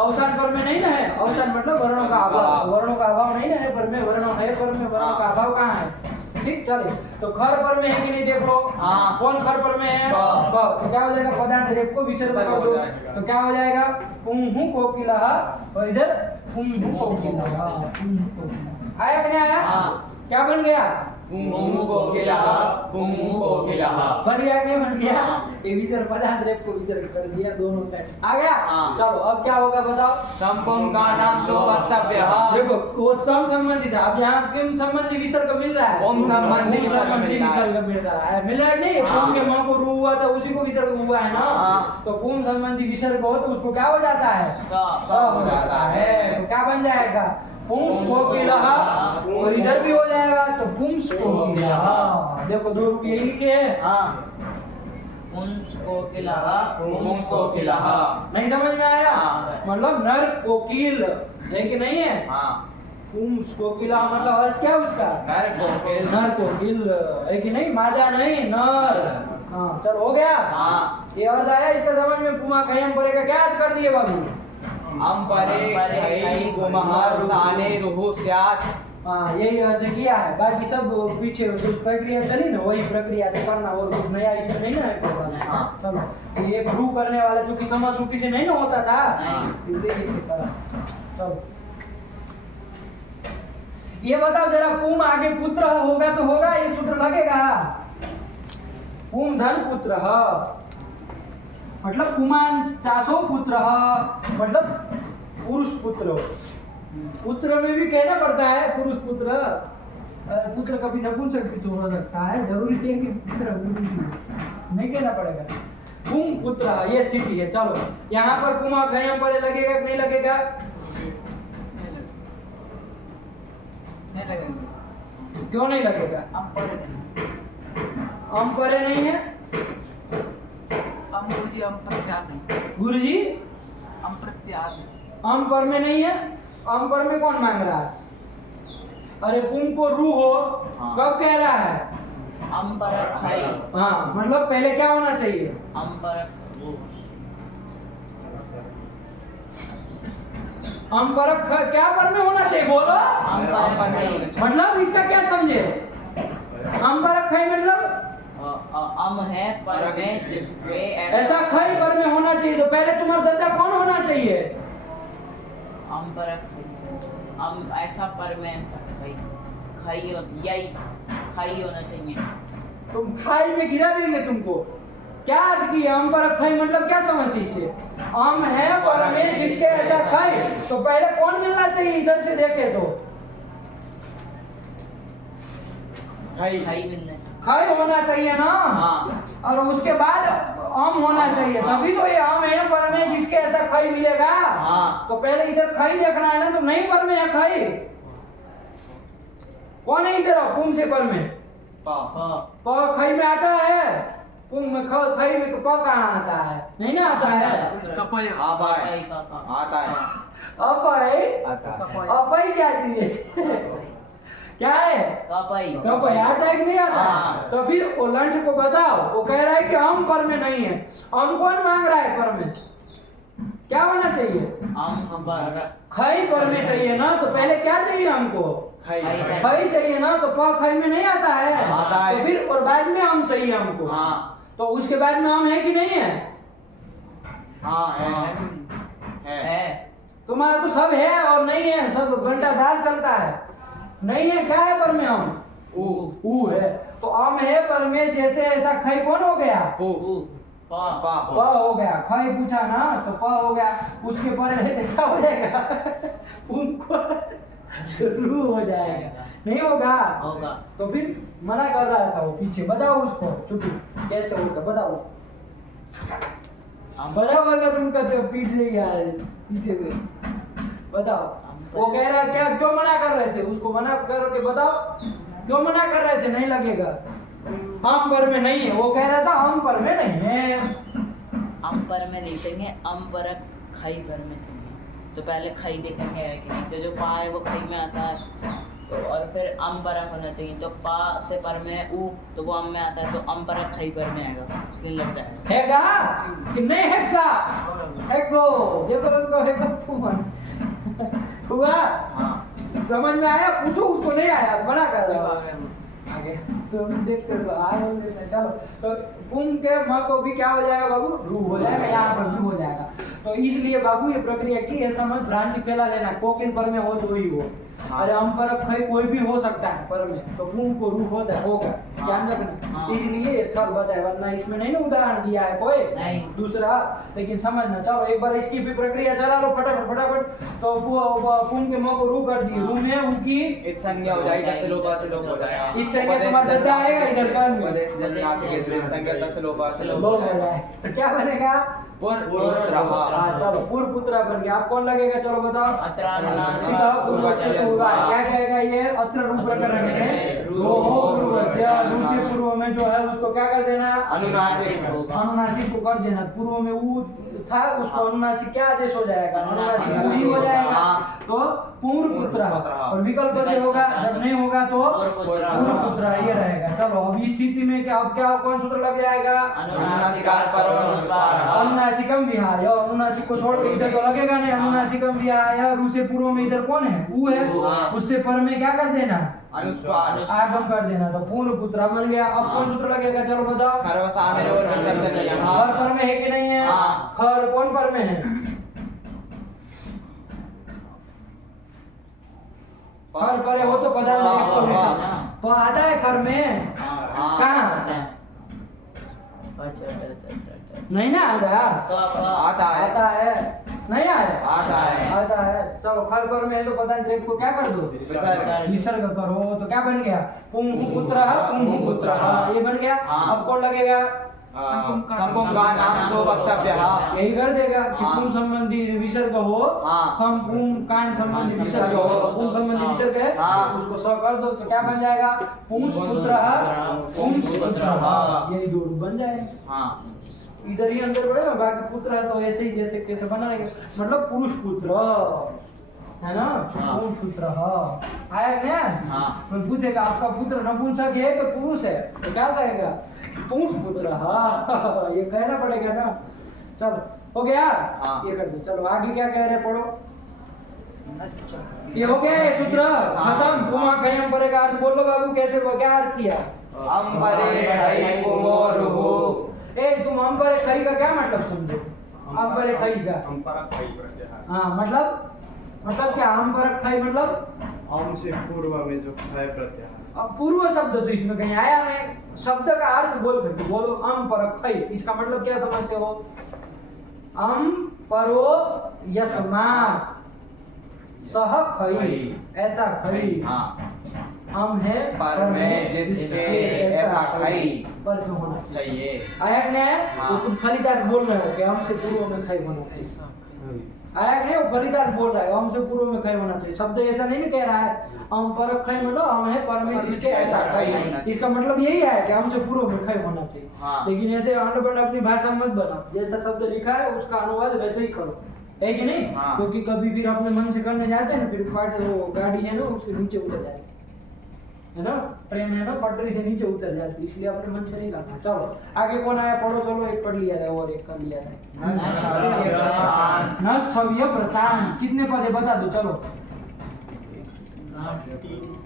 अवसान पर में नहीं ना है। अवसान मतलब वर्णों का अभाव। वर्णों का अभाव नहीं ना है पर में, वर्ण है पर में, वर्णों का अभाव कहाँ है? ठीक, चले। तो खर पर में है कि नहीं देख लो। हाँ। कौन खर पर में है? ब। तो क्या हो जाएगा? पदार्थ रेप को विसर्ग कर दो, तो क्या हो जाएगा? पुंहु कोकिलः, और इधर पुंहु कोकिलः। आया कि नहीं आया? हाँ। क्या बन गया? पुंहु कोकिलः, पुंहु कोकिलः। बन गया कि नहीं बन गया? ये विसर्ग, पदार्थ रेप को विसर्ग कर दिया दोनों साइड। आ गया? हाँ। चलो अब क्या होगा बताओ। संपम का नाम सो वक्तव्यः। देखो वो सम संबंधित है। अब यहाँ किम संबंधी विसर्ग मिल रहा है? ओम संबंधी ओम संबंधी विसर्ग मिल रहा है। मिल रहा है नहीं? हाँ। पुम के माँ को रू हुआ था, उसी को विसर्ग हुआ है ना। हाँ। तो पुम संबंधी विसर्ग हो तो उसको क्या हो जाता है? स हो जाता है। तो क्या बन जाएगा? पुंस कोकिलः, और इधर भी हो जाएगा तो पुंस कोकिलः। देखो दो रूप यही लिखे हैं। हाँ। पुंस कोकिलः पुंस कोकिलः। नहीं समझ में आया? हाँ। मतलब नर कोकिल है कि नहीं है? हाँ पुंस कोकिला मतलब अर्थ क्या है उसका? नर कोकिल। नर कोकिल है कि नहीं? मादा नहीं, नर। हाँ चल हो गया। हाँ ये अर्थ आया इसका समझ में? पुमा खयम परे का क्या अर्थ कर दिए बाबू? अम्परे खै गुमः स्थाने रुहु स्यात्। हाँ यही अर्थ किया है, बाकी सब पीछे जो प्रक्रिया चली ना वही प्रक्रिया से करना, और कुछ नया इसमें नहीं ना है प्रोग्राम। हाँ। चलो ये एक रू करने वाला जो कि समासूत्री से नहीं ना होता था, नहीं। ये इससे करा। चलो ये बताओ जरा, पुम आगे पुत्र होगा तो होगा, ये सूत्र लगेगा? पुम धन पुत्र मतलब पुमान चासो पुत्र मतलब पुरुष पुत्र। पुत्र में भी कहना पड़ता है पुरुष पुत्र। पुत्र कभी नपुंसक भी तो हो सकता है, जरूरी नहीं है कि पुत्र पुरुष ही। नहीं कहना पड़ेगा। पुम पुत्र ये स्थिति है। चलो यहाँ पर पुमा खयम परे लगेगा कि नहीं लगेगा? नहीं लगेगा। क्यों नहीं लगेगा? हम पढ़े नहीं। अम परे नहीं है हम गुरुजी हम प्रत्याहार नहीं। गुरुजी? हम प्रत्याहार नहीं। अम पर में नहीं है। अम पर में कौन मांग रहा है? अरे पुम को रू हो हाँ। कब कह रहा है? अम्परक खै हाँ मतलब पहले क्या होना चाहिए? अम्परक अम पर क्या पर में होना चाहिए बोलो? अम्परक खै मतलब इसका क्या समझे? अम पर खई मतलब अम है पर में जिसके ऐसा खई पर में होना चाहिए, तो पहले तुम्हारा दर्जा कौन होना चाहिए? अम्परक अम ऐसा पर में ऐसा खै खै यही खै होना चाहिए। तुम खाई में गिरा देंगे तुमको। क्या अर्थ किया अम पर खई मतलब क्या समझती इससे? अम है पर में जिसके ऐसा खई, तो पहले कौन मिलना चाहिए इधर से देखे तो? खै खै मिलना चाहिए। खई होना चाहिए ना। हाँ और उसके बाद आम होना चाहिए, तभी तो ये आम है पर में जिसके ऐसा खई मिलेगा। हाँ। तो पहले इधर खई देखना है ना, तो नहीं पर में है खई। कौन है इधर पुम से पर में? पा प खई में आता है, पुम में खई में प कहाँ आता है? नहीं ना आता है। कपय आता है खै का आता है अब है आता है। कपय अब है क्या चीज है? क्या है? कपई कब आता है कि नहीं आता? हाँ। तो फिर वो लंठ को बताओ, वो कह रहा है कि हम पर में नहीं है। हम कौन मांग रहा है पर में? क्या होना चाहिए? अम्परक खई पर में चाहिए ना, तो पहले क्या चाहिए हमको? खै खई चाहिए ना, तो प खई में नहीं आता है। आता है। तो फिर और बाद में आम चाहिए हमको। हाँ तो उसके बाद में आम है कि नहीं है? हाँ है है तुम्हारा तो सब है और नहीं है, सब घंटादार चलता है। नहीं है क्या है पर में आम? ऊ है। तो आम है पर में जैसे ऐसा खई कौन हो गया? पू पा पा प हो गया। खई पूछा ना तो प हो गया। उसके पर रहते क्या हो जाएगा? उनको रू हो जाएगा। नहीं होगा? होगा। तो फिर मना कर रहा था वो पीछे। बताओ उसको चुपी कैसे होगा, बताओ। बताओ वरना तुमका तो पीट देगा पीछे से। बताओ वो कह रहा है क्या, क्यों मना कर रहे थे उसको? मना करके बताओ क्यों मना कर रहे थे? नहीं लगेगा, हम पर में नहीं है। वो कह रहा था हम पर में नहीं है। अम्पर में नहीं चाहिए, अम्परक खै पर में चाहिए। तो पहले खै देखेंगे है कि नहीं, तो जो पा है वो खै में आता है। तो और फिर अम्परक होना चाहिए, तो पा से पर में ऊ, तो वो अम में आता है, तो अम्परक खै पर में आएगा, इसलिए लगता है। हैगा कि नहीं हैगा? हैगो देखो उसको हैगा फुमन हुआ। हाँ समझ में आया? पूछो उसको। नहीं आया मना कर रहा है। आगे तो देखते तो आगे लेते चलो। तो पुम के माँ को भी क्या हो जाएगा बाबू? रू हो जाएगा, यहाँ पर भी हो जाएगा। तो इसलिए बाबू ये प्रक्रिया की है, समझ भ्रांति फैला लेना। कोकिन पर में हो तो ही हो। हाँ। अरे हम पर खई कोई भी हो सकता है पर में, तो पुम को रू होता है होगा। ध्यान रखना। हाँ। इसलिए स्थल बताए, वरना इसमें नहीं ना उदाहरण दिया है कोई नहीं। दूसरा। लेकिन समझना। चलो एक बार इसकी भी प्रक्रिया चला लो फटाफट फटाफट। तो पुम के माँ को रू कर दिए। रू में उनकी इत संज्ञा हो जाएगी, तस्य लोपा से लोप हो जाएगा। इत संज्ञा तुम्हारा दर्जा आएगा इधर कान में। उपदेश जन्य नासिके द्वे संज्ञा तस्य लोपा से लोप लोप हो हो जाएगा। जाए तो क्या बनेगा? पुत्रः। हाँ चलो पूर्व पुत्र बन गया। अब कौन लगेगा, चलो बताओ। अत्रानुनासिक सीधा पूर्वस्य होगा, क्या कहेगा ये, अत्र रूप प्रकरण है, रोहो पूर्वस्य, रू से पूर्व में जो है उसको क्या कर देना, अनुनासिक। अनुनासिक को कर देना। पूर्व में ऊ था उसको अनुनासिक क्या आदेश हो जाएगा, अनुनासिक ऊ ही हो जाएगा, तो पूर्व पुत्र। और विकल्प से होगा, जब नहीं होगा तो पूर्व पुत्र ये रहेगा। चलो अब इस स्थिति में क्या, अब क्या कौन सूत्र लग जाएगा, अनुनासिकार परमनुस्वारः। अनुनासिकम विहाय, अनुनासिक को छोड़ के इधर तो लगेगा नहीं, अनुनासिकम विहाय, रू से पूर्व में इधर कौन है, ऊ है, उससे पर में क्या कर देना, अनुस्वार। आगम कर देना, तो पूर्व पुत्र बन गया। अब कौन सूत्र लगेगा, चलो बताओ। खरवसामेन और विसर्जनीयः। खर पर में है कि नहीं है, हाँ। खर कौन पर में है, खर पर है वो तो पता नहीं, एक तो विसर्जन तो आता है खर में, कहाँ आता है, नहीं ना आता, आता है। आता है, नहीं आया, आता है। आता है। चलो खर पर में है तो पता नहीं, को क्या कर दो, विसर्जन। विसर्ग करो, तो क्या बन गया, पुंहु पुत्रः, ये बन गया। हाँ। अब कौन लगेगा, संपुं का नाम सो वक्तव्यः। यही कर देगा कि हाँ। पुं संबंधी विसर्ग हो, हाँ। संपुं कान संबंधी विसर्ग हो, पुं संबंधी विसर्ग है, हाँ। उसको स कर दो तो क्या बन जाएगा, पुंस पुत्रः, पुंस पुत्रः, यही दो रूप बन जाएंगे। हाँ। इधर ही अंदर बढ़ेगा, बाकी पुत्र है तो ऐसे ही जैसे कैसे बनाएंगे, मतलब पुरुष पुत्र है ना, हाँ। पुरुष पुत्र आया क्या, हाँ। कोई पूछेगा आपका पुत्र नपुंसक है कि पुरुष है, तो क्या कहेगा, पुंस पुत्र, हाँ ये कहना पड़ेगा ना। चलो हो गया, हाँ। ये कर दो। चलो आगे क्या कह रहे, पढ़ो। ये हो गया ये सूत्र खत्म। पुमा कयम परे का अर्थ बोलो बाबू, कैसे क्या अर्थ किया, अंबरे खई कुमोरुहु। ए तुम अंबरे खई का क्या मतलब समझो, अंबरे खई का, अंपरक खई प्रत्यय। हाँ मतलब क्या, अंबरे खई मतलब अम से पूर्व में जो खय प्रत्यय है। अब पूर्व शब्द तो इसमें कहीं आया नहीं, शब्द का अर्थ बोल करके बोलो, अम पर खई, इसका मतलब क्या समझते हो, अम परो यस्मात् सह खई, ऐसा खई, हाँ। हम है पर में जिसके ऐसा खई पर में होना चाहिए। चाहिए। आया कि नहीं, हाँ। तो तुम फलीदार बोल रहे हो कि हमसे पूर्व में खई होना चाहिए, आया कि नहीं, वो फलीदार बोल रहा है हमसे पूर्व में खई होना चाहिए। शब्द ऐसा नहीं ना कह रहा है, हम पर खई मतलब हम है पर में जिसके ऐसा खई, इसका मतलब यही है कि हमसे पूर्व में खई होना चाहिए। हाँ। लेकिन ऐसे अंडरबर्ड अपनी भाषा मत बनाओ, जैसा शब्द लिखा है उसका अनुवाद वैसे ही करो, है कि नहीं, हाँ। क्योंकि कभी फिर अपने मन से करने जाते हैं ना, फिर वो गाड़ी है ना उसके नीचे उतर जाए, है ना, ट्रेन है ना पटरी से नीचे उतर जाती, इसलिए अपने मन से नहीं करना। चलो आगे कौन आया, पढ़ो। चलो एक पढ़ लिया है और एक कर लिया है, नष्ट छविय प्रशांत, कितने पद है बता दो, चलो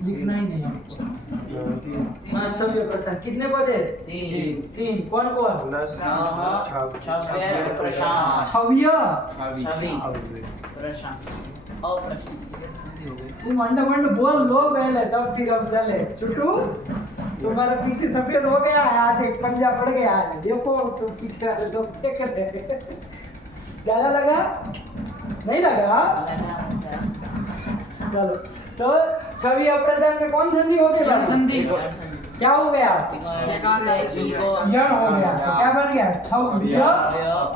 लिखना ही नहीं आपको। नष्ट छविय प्रशांत कितने पद है, तीन। कौन कौन, छविय, तुम अंडा बोल लो पहले, तब फिर हम चले। छुट्टू तुम्हारा पीछे सफेद हो गया है, आधे पंजा पड़ गया है, देखो तुम पीछे वाले लोग क्या कर रहे हैं। ज्यादा लगा, नहीं लगा, चलो। तो छवि अप्रसन्न में कौन संधि हो गई, संधि क्या हो गया, यण हो गया, तो क्या बन गया, छव्य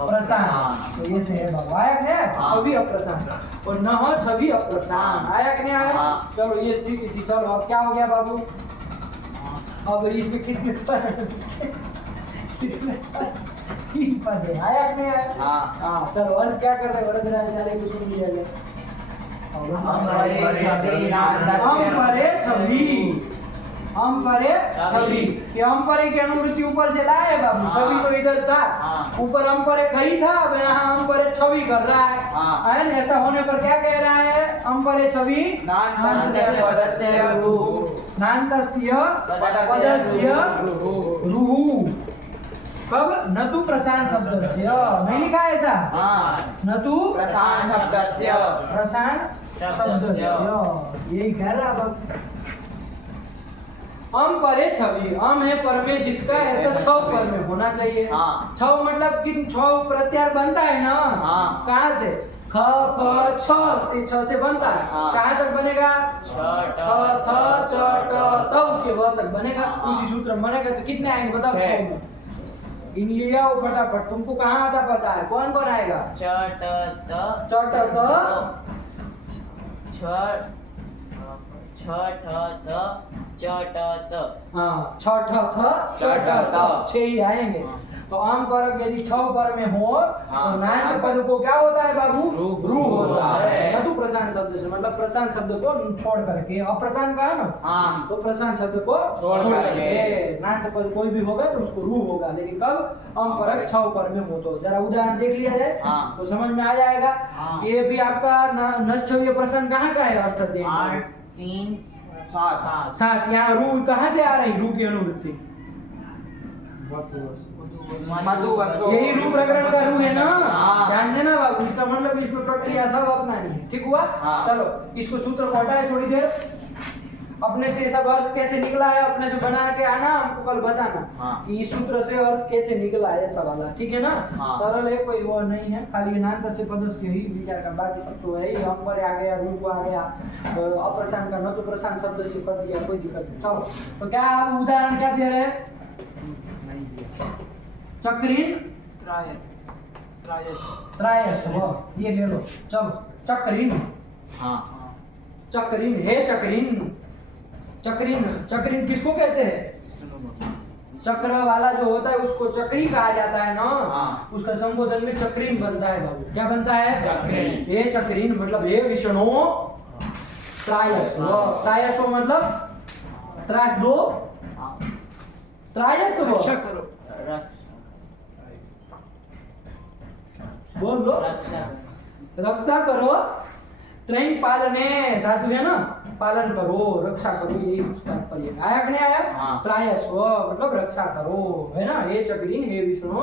प्रशांत। तो ये से है बाबा, आया कि नहीं, छवि अप्रशांत, और न हो छवि अप्रशांत, आया कि नहीं आया। चलो ये स्थिति थी। चलो अब क्या हो गया बाबू, अब इसमें कितने तीन पद है, आया कि नहीं आया। हाँ चलो अर्थ क्या कर रहे, वरदराज को सुन लिया जाए। हम परे छवि, ये हम परे की अनुवृत्ति ऊपर से लाए बाबू, छवि तो इधर था, ऊपर हम परे खई था, अब यहाँ हम परे छवि कर रहा है ना। ऐसा होने पर क्या कह रहा है, हम परे छवि नान्तस्य पदस्य रुहु, कब, न तु प्रशांत शब्दस्य, नहीं लिखा है ऐसा, न तु प्रशांत शब्दस्य, प्रशांत शब्दस्य, यही कह रहा है। अम परे छवि, अम है पर में जिसका ऐसा छव पर में होना चाहिए। छव मतलब कि छव प्रत्यार बनता है ना, कहाँ से, ख फ छ से बनता है, कहाँ तक बनेगा, ख थ च ट त के व तक बनेगा, उसी सूत्र में बनेगा। तो कितने आएंगे बताओ, छव में इन लिया वो फटाफट, तुमको कहाँ आता पता है? कौन कौन आएगा? च ट त चट त छ छ ठ त च ट त। हाँ, छ ठ थ चट त, 6 ही आएंगे। तो आम परक यदि छ पर में हो तो नान्त पद को क्या होता है बाबू? रू होता है। लघु प्रशांत शब्द से, मतलब प्रशांत शब्द को छोड़ करके, अप्रशांत कहा ना, हाँ। तो प्रशांत शब्द को छोड़ करके नान्त पद कोई भी होगा तो उसको रू होगा, लेकिन कब? आम परक छ पर में हो। तो जरा उदाहरण देख लिया जाए हाँ। तो समझ में आ जाएगा। हाँ। ये भी आपका नश्चव्य प्रश्न कहाँ का है? अष्टाध्यायी 8 3 सात 7। यहाँ रू कहाँ से आ रही? रू की अनुवृत्ति, मधु वस्तु। यही रू प्रकरण का रू है ना। हाँ। ध्यान देना बाबू, इसका मतलब इसमें प्रक्रिया सब अपना नहीं है। ठीक हुआ? हाँ। चलो इसको सूत्र को हटाए थोड़ी देर, अपने से सब अर्थ कैसे निकला है अपने से बना के आना, हमको कल बताना हाँ। कि इस सूत्र से अर्थ कैसे निकला है सब वाला। ठीक है ना? हाँ। सरल है, कोई वो नहीं है, खाली नान्त से पदस्य ही विचार का, बाकी सब तो है ही। हम पर आ गया, रूप आ गया, अप्रशांत का न तो प्रशांत शब्द से पढ़ दिया, कोई दिक्कत नहीं। चलो तो क्या आप उदाहरण क्या दे रहे हैं? चक्रीन त्रायस त्रायस, वो ये ले लो। चलो चक्रीन, हाँ। चक्रीन है, चक्रीन चक्रीन चक्रीन किसको कहते हैं? चक्र वाला जो होता है उसको चक्री कहा जाता है ना। हाँ। उसका संबोधन में चक्रीन बनता है बाबू। क्या बनता है? चक्रीन। हे चक्रीन मतलब हे विष्णु त्रायस, वो त्रायस वो मतलब त्रास दो, त्रायस वो रक्षा करो। बोल लो, रक्षा रक्षा करो। त्रयी पालने धातु है ना, पालन करो, रक्षा करो, यही उसका तात्पर्य है। आया कि नहीं आया? हाँ। त्रायस्व मतलब रक्षा करो, है ना। हे चक्रीन हे विष्णु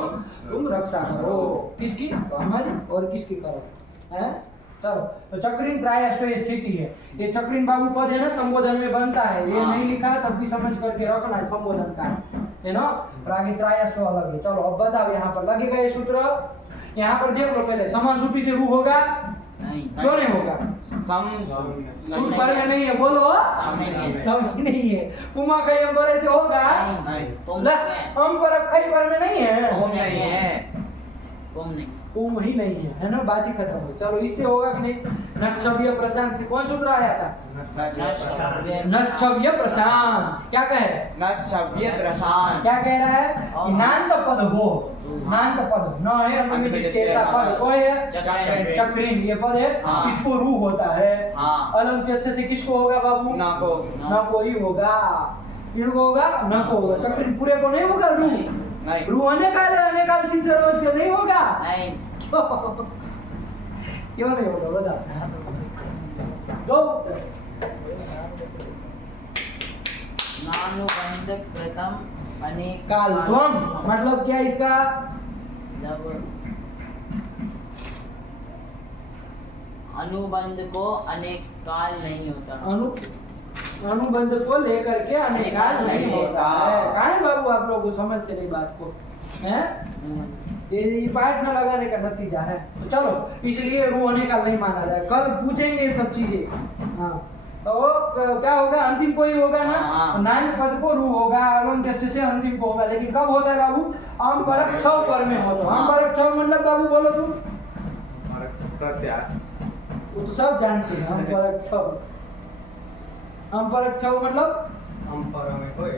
तुम रक्षा करो, किसकी? तो हमारी, और किसकी करो? है? चलो तो चक्रीन त्रायस्व स्थिति है। ये चक्रीन बाबू पद है ना, संबोधन में बनता है। ये हाँ। नहीं लिखा तब भी समझ करके रखना है, संबोधन का है ना। और आगे त्रायस्व अलग है। चलो अब बताओ, यहाँ पर लगेगा ये सूत्र। यहाँ पर देख लो पहले, समासूपी से रू होगा? नहीं क्यों नहीं होगा? सम सूत्र पर में नहीं है, बोलो। सब नहीं है। उमा खयम पर से होगा? नहीं। ला, हम पर खई पर में नहीं है। ओम नहीं है। तुम नहीं उम ही नहीं है ना, बात ही खत्म हो। चलो इससे होगा कि नहीं? नश्चव्य प्रशांत से कौन सूत्र आया था? नश्चव्य प्रशांत। क्या कहे? नश्चव्य प्रशांत। क्या कह रहा है? कि नान्त पद हो, नान्त पद न है अंत में जिसके ऐसा पद कोई है? चक्रीन। चक्रीन ये पद है। हाँ। इसको रू होता है। हाँ। अलंत्य से किसको होगा बाबू? ना को। न को ही होगा, किसको होगा? न को होगा। चक्रीन पूरे को नहीं होगा रू। नहीं। रू अनेकाल सी सर्वस्व नहीं होगा। नहीं क्यों? क्यों नहीं होगा बता दो। नानुबंध कृतम अनेक कालत्वम मतलब क्या इसका? जब अनुबंध को अनेक काल नहीं होता। अनुबंध को लेकर के अनेकाल नहीं होता है। कहाँ है बाबू आप लोग समझते नहीं बात को? हैं? ये पाठ में लगाने का नतीजा है। तो चलो इसलिए रू अनेकाल नहीं माना जाए। कल पूछेंगे ये सब चीजें। हाँ तो क्या होगा? अंतिम कोई होगा ना। हाँ। नान्य पद को रू होगा, अलंत्य से अंतिम को होगा। लेकिन कब होता है बाबू? आम परक छ पर में हो। तो आम परक छ मतलब बाबू बोलो तुम। प्रत्यार वो तो सब जानते हैं। आम परक छ, आम परक छ मतलब हम पर में कोई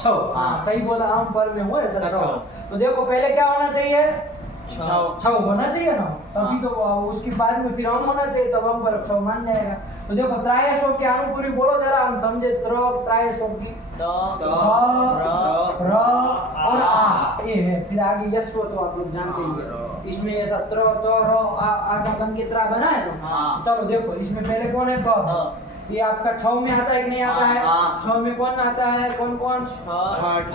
छो। हाँ सही बोला, आम पर में हो ऐसा छो। तो देखो पहले क्या होना चाहिए? छो होना चाहिए ना, तभी तो उसके बाद में फिर हम होना चाहिए, तब हम पर छो मान जाएगा। तो देखो त्रायसो की अनुपूरी बोलो जरा, हम समझे। त्रायसो की र और आ ये है, फिर आगे यस्व तो आप लोग जानते ही हैं। इसमें ऐसा त्र तो र आ का बन के त्रा बना है ना। हाँ। चलो देखो इसमें पहले कौन है? क। ये आपका छौ में आता है कि नहीं आता है? हाँ। छौ में कौन आता है? कौन कौन? छठ,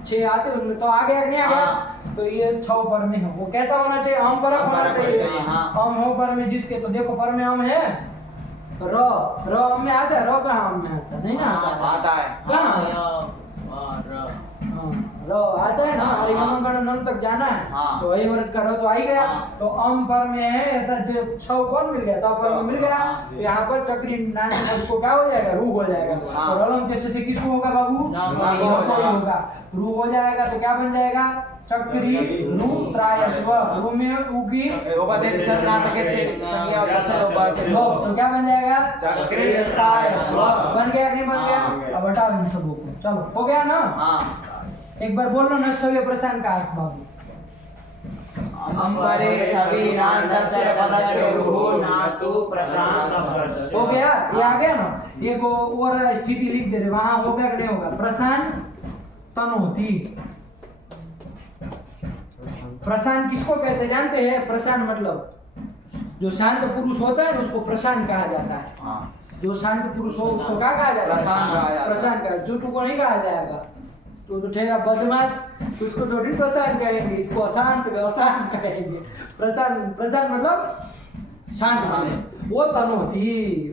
छह आते उनमें तो आ गया कि नहीं आ गया? हाँ। तो ये छौ पर में है। वो कैसा होना चाहिए? हम परक होना चाहिए। हाँ। हम हो पर में जिसके, तो देखो पर में हम है र हम में आता है। र कहाँ हम में आता है? नहीं ना आता है। आता है। कहाँ? र हाँ, लो आता है ना, और यमगणनम तक जाना है हाँ। तो वही वर्ग करो तो आ ही गया। हाँ। तो अम पर में है ऐसा जो छव कौन मिल गया, तो पर में मिल गया। हाँ। तो यहाँ पर चक्री नाम को क्या हो जाएगा, रू हो जाएगा। हाँ। और अलम जैसे से किसको होगा बाबू, ना को ना को ही होगा, रू हो जाएगा। तो क्या बन जाएगा, चक्री रू त्रायस्व, रू में उगी उपदेश सर्वनाम के संज्ञा और दर्शन उपास्य लो, तो क्या बन जाएगा, चक्री त्रायस्व। बन गया कि नहीं बन हाँ। गया। अब हटाओ इन सबों को, चलो हो गया ना। हाँ। एक बार बोल लो नष्टव्य प्रस्थान का अर्थ बाबू। अंबरे छवि नान्तस्य पदस्य रुभो नातु प्रशांत हो गया, ये आ गया ना। ये को और स्थिति लिख दे रहे, वहां हो गया कि नहीं होगा, प्रशांत तनोति। प्रशांत किसको कहते जानते हैं, प्रशांत मतलब जो शांत पुरुष होता है ना उसको प्रशांत कहा जाता है। हाँ। जो शांत पुरुष हो उसको क्या कहा जाएगा, प्रशांत कहा जाता है। प्रशांत कहा, झूठू को नहीं कहा जाएगा। तो ठेरा बदमाश उसको थोड़ी प्रशांत कहेंगे, इसको अशांत कहेंगे। प्रशांत, प्रशांत मतलब शांत माने। वो तनोती,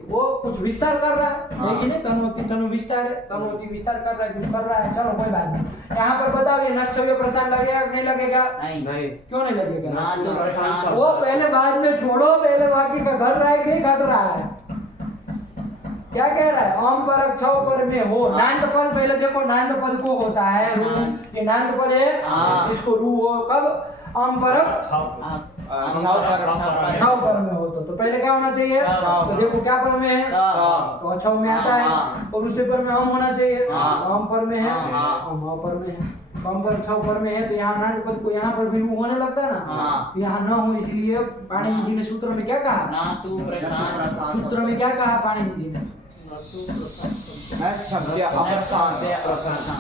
वो कुछ विस्तार कर रहा है, हाँ। लेकिन तनोती तनु विस्तार है, तनोती विस्तार कर रहा है, कुछ कर रहा है। चलो कोई बात नहीं। यहाँ पर बताओ ये नष्टव्य प्रशांत लगेगा कि नहीं लगेगा, नहीं क्यों नहीं लगेगा। नातु प्रशांत वो पहले बाद में छोड़ो, पहले बाकी का घट रहा है कि नहीं घट रहा है। क्या कह रहा है, अम पर छव पर में हो। नांद पद पहले देखो, नांद पद को होता है रू, ये नांद पद है, हाँ। इसको रू हो कब, अम पर छव पर में हो। तो पहले क्या होना चाहिए, छव। तो देखो क्या पर में है, हाँ। तो छव में आता है। हाँ। और उससे पर में हम होना चाहिए, हाँ। तो अम पर में है, हाँ। हम पर में है। कम पर छव पर में है, तो यहाँ नांद पद को यहाँ पर भी रू होने लगता है ना। हाँ। यहाँ न हो, इसलिए पाणिनि जी ने सूत्र में क्या कहा, नातु प्रशांत सूत्र में क्या कहा पाणिनि जी ने, नष्टभ्य अप्रशांत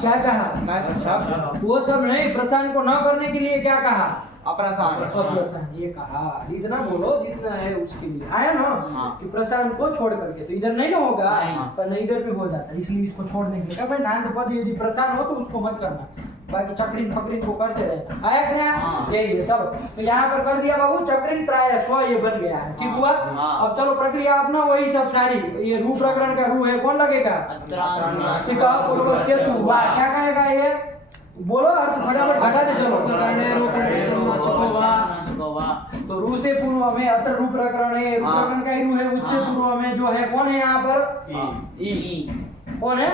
क्या कहा, नष्टभ्य वो सब नहीं, प्रशांत को न करने के लिए क्या कहा, अप्रशांत अप्रशांत। ये कहा, इतना बोलो जितना है उसके लिए आया ना, हाँ। कि प्रशांत को छोड़ करके। तो इधर नहीं ना होगा, नहीं। पर नहीं इधर भी हो जाता है, इसलिए इसको छोड़ने के लिए भाई नांद पद यदि प्रशांत हो तो उसको मत करना, बाकी चक्रीन फकरीन को करते रहना। आया कि नहीं? हाँ। यही है। चलो तो यहाँ पर कर दिया बाबू, चक्रीन त्राय स्व ये बन गया है, ठीक हुआ। हाँ। अब चलो प्रक्रिया अपना वही सब सारी, ये रू प्रकरण का रू है, कौन लगेगा, सिका पूर्वस्य तु हुआ। क्या कहेगा ये, बोलो अर्थ फटाफट घटा दे चलो। तो रू से पूर्व में अत्र रू प्रकरण है, रू हाँ। प्रकरण का ही रू है, उससे हाँ। पूर्व में जो है कौन है यहाँ पर, कौन है,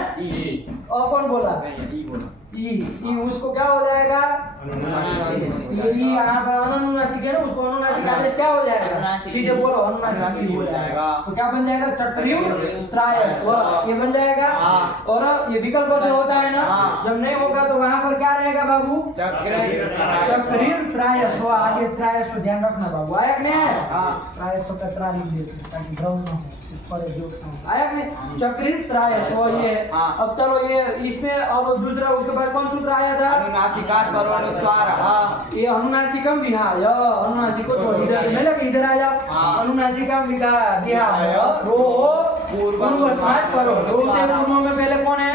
और कौन बोला, ई बोला ई उसको क्या हो जाएगा, ये यहाँ पर अनुनासिक है ना, उसको अनुनासिक आदेश क्या हो जाएगा, अनुनासिक। सीधे बोलो अनुनासिक ही हो जाएगा। तो क्या बन जाएगा, चक्रीय त्रायस्व ये बन जाएगा। हाँ। और ये विकल्प से होता है ना, हाँ। जब नहीं होगा तो वहां पर क्या रहेगा बाबू, चक्रीय त्रायस्व, आगे त्रायस्व ध्यान रखना बाबू। आया कि नहीं आया, हाँ। त्रायस्व का त्रा लिख देते ताकि भ्रम न हो, इस पर जोड़ ना हो। आया कि नहीं, चक्रीय त्रायस्व ये है। हाँ। अब चलो ये इसमें अब दूसरा, उसके बाद कौन सूत्र आया था, अनुनासिकात् करोनुस्वार हाँ ये अनुनासिकम विहाय, अनुनासिको छोड़, इधर नहीं लगे, इधर आ जाओ। हाँ। अनुनासिकम विहाय रो पूर्वस्मात् करो, रो से पूर्व में पहले कौन है,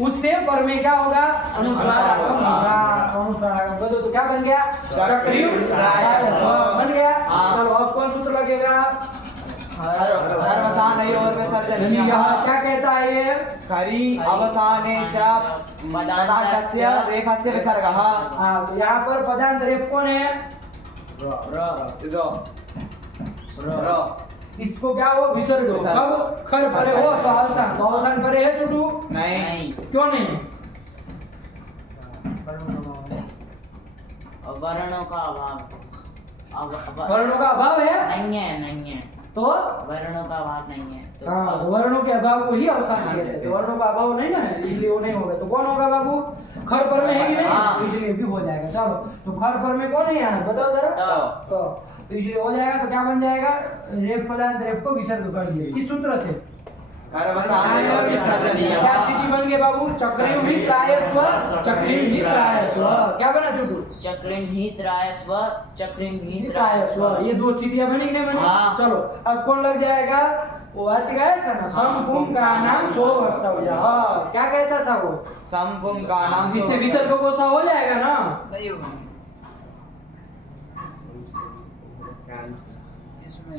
उससे पर में क्या होगा, अनुस्वारागम होगा। अनुस्वारागम कर दो तो क्या बन गया, चक्रीय त्रायस्व बन गया। हाँ। चलो अब कौन सूत्र लगेगा, धर्मसानयोर में यह सर्जनीयः क्या कहता है ये, खरी अवसाने च पदार्थस्य रेफस्य विसर्गः हाँ तो यहाँ पर पदांत रेफ कौन है, र इसको क्या हो, विसर्ग हो। विसर्ग। कब खर परे हो तो अवसान, तो अवसान परे है छोटू, नहीं क्यों नहीं, वर्णों का अभाव, वर्णों का अभाव है, नहीं है तो वर्णों का अभाव नहीं है तो हाँ तो वर्णों के अभाव को ही अवसान कहते हैं। तो वर्णों का अभाव नहीं ना है, इसलिए वो नहीं होगा। तो कौन होगा बाबू, खर पर में है कि नहीं, हाँ। इसलिए भी हो जाएगा। चलो तो खर पर में कौन है यहाँ बताओ जरा, तो इसलिए हो जाएगा। तो क्या बन जाएगा, रेफ पदांत रेफ को विसर्ग कर दिया, किस सूत्र से, धर्मसानयोर में सर्जनीयः क्या स्थिति बन गई बाबू, चक्रीय ही त्रायस्व, चक्रीय ही त्रायस्व, क्या बना छोटू, चक्रिन ही त्रायस्व, चक्रिन ही त्रायस्व, ये दो स्थितियां बनी कि नहीं बनी। हाँ। चलो अब कौन लग जाएगा, वो अर्थ गाया था ना, समपुम का नाम सो वक्तव्य, हाँ क्या कहता था वो, संपुम का नाम इससे विसर्ग को सा हो जाएगा ना, नहीं होगा, इसमें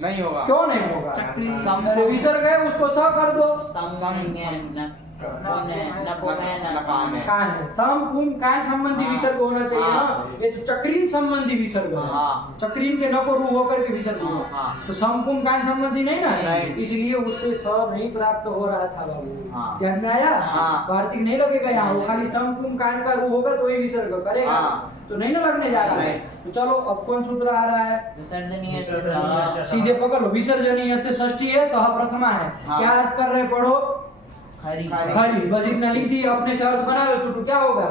नहीं होगा क्यों नहीं होगा, चक्री अरे विसर्ग है उसको सा कर दो, संगम कौन है नपो है ना नकान है। कान है। सम पुम कान संबंधी हाँ। विसर्ग होना चाहिए हाँ। ना, ये तो चक्रीन संबंधी विसर्ग है। हाँ। चक्रीन के न को रू होकर के विसर्ग हुआ। हाँ। तो सम पुम कान संबंधी नहीं ना है, नहीं। इसलिए उससे स नहीं प्राप्त हो रहा था बाबू। हाँ। ध्यान में आया? हाँ। वार्तिक नहीं लगेगा यहाँ, वो खाली सम पुम कान का रू होगा तो ही विसर्ग करेगा, हाँ। तो नहीं ना लगने जा रहा है। नहीं। तो चलो अब कौन सूत्र आ रहा है? विसर्जनीय से सह सीधे पकड़ लो, विसर्जनीय से षष्ठी है, सह प्रथमा है। हाँ। क्या अर्थ कर रहे पढ़ो? खरी खरी, बस इतना लिख दिया, अपने से अर्थ बना लो चुटू। क्या होगा?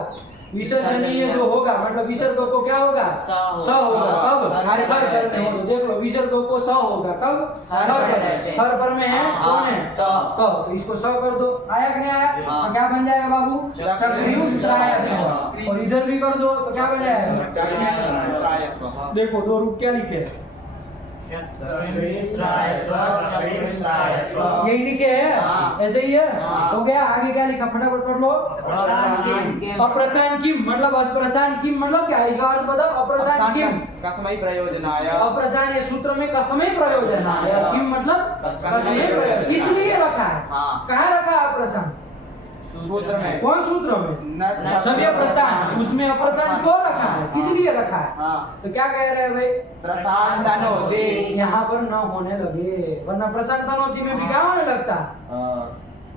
विसर्जनीय जो होगा मतलब विसर्ग को क्या होगा? स होगा। स होगा। कब? हर हर पर में होगा। देख लो विसर्ग को स होगा कब? हर हर पर पर। में। हर पर में है हाँ। कौन है? त। तो इसको स कर दो। आया कि नहीं आया? हाँ। तो क्या बन जाएगा बाबू? चक्रियुष्ट चक्रियुष्ट। और इधर भी कर दो तो क्या बन जाएगा? देखो दो रूप क्या लिखे? यही लिखे है, हाँ। ऐसे ही है। हाँ। हो गया, आगे क्या लिखा? फटाफट पढ़ लो। अप्रसान किम मतलब अस्प्रसान किम मतलब क्या है? इसका अर्थ बताओ। अप्रसान किम, कसमई प्रयोजनाय। अप्रसान ये सूत्र में कसमे प्रयोजन है। किम मतलब कसमे प्रयोजन। किस लिए रखा है? हाँ। कहाँ रखा है अप्रसान? सूत्र में। कौन सूत्र में? सव्य प्रस्थान, उसमें अप्रसान क्यों रखा है? किस लिए रखा है? हाँ। तो क्या कह रहे हैं भाई? प्रशांत होते। यहाँ पर न होने लगे, वरना प्रशांतनोति में भी क्या होने लगता?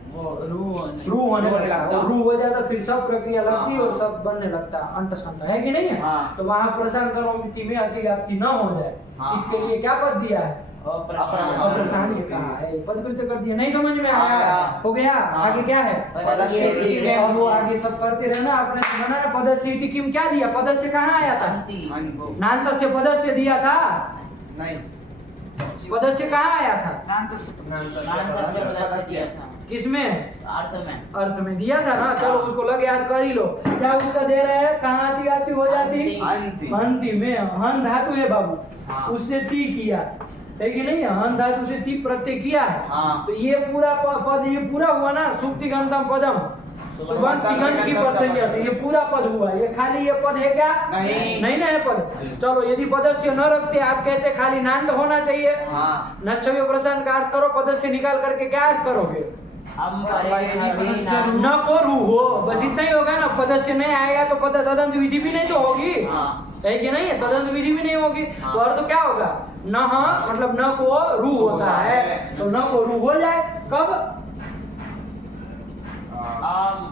वो रू रू होने होने लगता। लगता। और रू हो जाता फिर सब प्रक्रिया लगती है और सब बनने लगता है, अंत संत है कि नहीं है? हाँ। तो वहाँ प्रशांतनोति में अतिव्याप्ति न हो जाए, हाँ। इसके लिए क्या पद दिया है? अप्रसान ये कहा है, पदकृत कर दिया। नहीं समझ में आया? हाँ। हो गया। हाँ। आगे क्या है? पदस्येति। और वो आगे सब करते रहना। आपने बना ना पदस्येति किम, क्या दिया? पदस्य कहाँ आया था? नान्तस्य पदस्य दिया था। नहीं। पदस्य कहाँ आया था? नाम तो किसमें? अर्थ में अर्थ में दिया था ना। चलो उसको लग याद कर ही लो। क्या उसका दे रहे हैं? कहाँ आती हो जाती? अंति। अंति में हन धातु है बाबू, हाँ। उससे ती किया है कि नहीं? हन धातु से ती प्रत्यय किया है। हाँ। तो ये पूरा पद ये पूरा हुआ ना। सुक्तिगंतम पदम सुबंत तिगंत की पद संज्ञा, तो ये पूरा पद हुआ। ये खाली ये पद है क्या? नहीं। नहीं ना है पद। चलो यदि पदस्य न रखते, आप कहते खाली नांद होना चाहिए। हाँ। नष्टव्य प्रश्न का अर्थ करो, पदस्य निकाल करके क्या अर्थ करोगे? न को रू हो, बस इतना ही होगा ना। पदस्य नहीं आएगा तो पद तदंत विधि भी नहीं तो होगी, हाँ। है कि नहीं? तदंत विधि भी नहीं होगी। तो अर्थ क्या होगा? न मतलब न को रू होता है, तो न को रू हो जाए कब?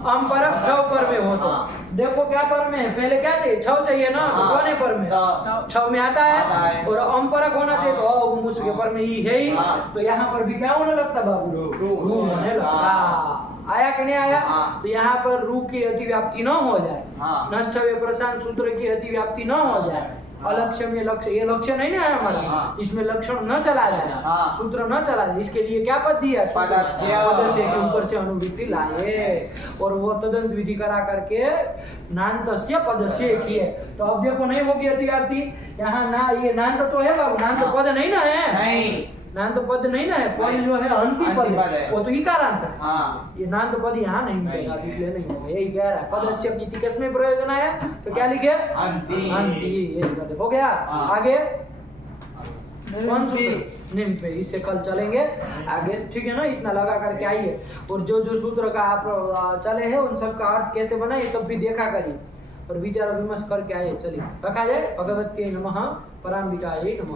अम परक छव पर में हो तो। हाँ। देखो क्या पर में है? पहले क्या चाहिए? छव चाहिए ना। तो हाँ। कौन है पर में? तो। छव में आता आता है। है। और अम परक होना चाहिए, तो मुस के पर में ही है ही। हाँ। तो यहाँ पर भी क्या होने लगता बाबू? रू। रू होने लगता। हाँ। आया कि नहीं आया? हाँ। तो यहाँ पर रू की अतिव्याप्ति न हो जाए। हाँ। नष्टव्य प्रशांत सूत्र की अतिव्याप्ति न हो जाए। अलक्ष्य में लक्ष्य, ये लक्ष्य नहीं ना है हमारा। हाँ। इसमें लक्षण न चला जाए, हाँ। सूत्र न चला जाए। इसके लिए क्या पद दिया? पदस्य। पदस्य के ऊपर से अनुवृत्ति लाए और वो तदंत विधि करा करके नान्तस्य पदस्य किए। तो अब देखो नहीं होगी अतिव्याप्ति यहाँ ना। ये नान्त तो है बाबू, नान्त पद नहीं ना है। नहीं। नान्त पद नहीं ना है। पद नहीं। जो है अंतिम अंतिम पद पद है, है। वो तो इकारांत है। हाँ। ये नान्त पद यहाँ नहीं मिलेगा, नहीं। इसलिए नहीं होगा। यही कह रहा है। पदस्य की किसमें प्रयोजन है? तो क्या लिखे? अंति। अंति। ये कर दे। हो गया। हाँ। आगे कौन सूत्र? निम्न पे, इससे कल चलेंगे आगे, ठीक है ना? इतना लगा करके आइए। और जो जो सूत्र का आप चले हैं उन सब का अर्थ कैसे बना ये सब भी देखा करिए और विचार विमर्श करके आइए। चलिए रखा जाए। भगवते नमः, पराम्बिकायै नमः।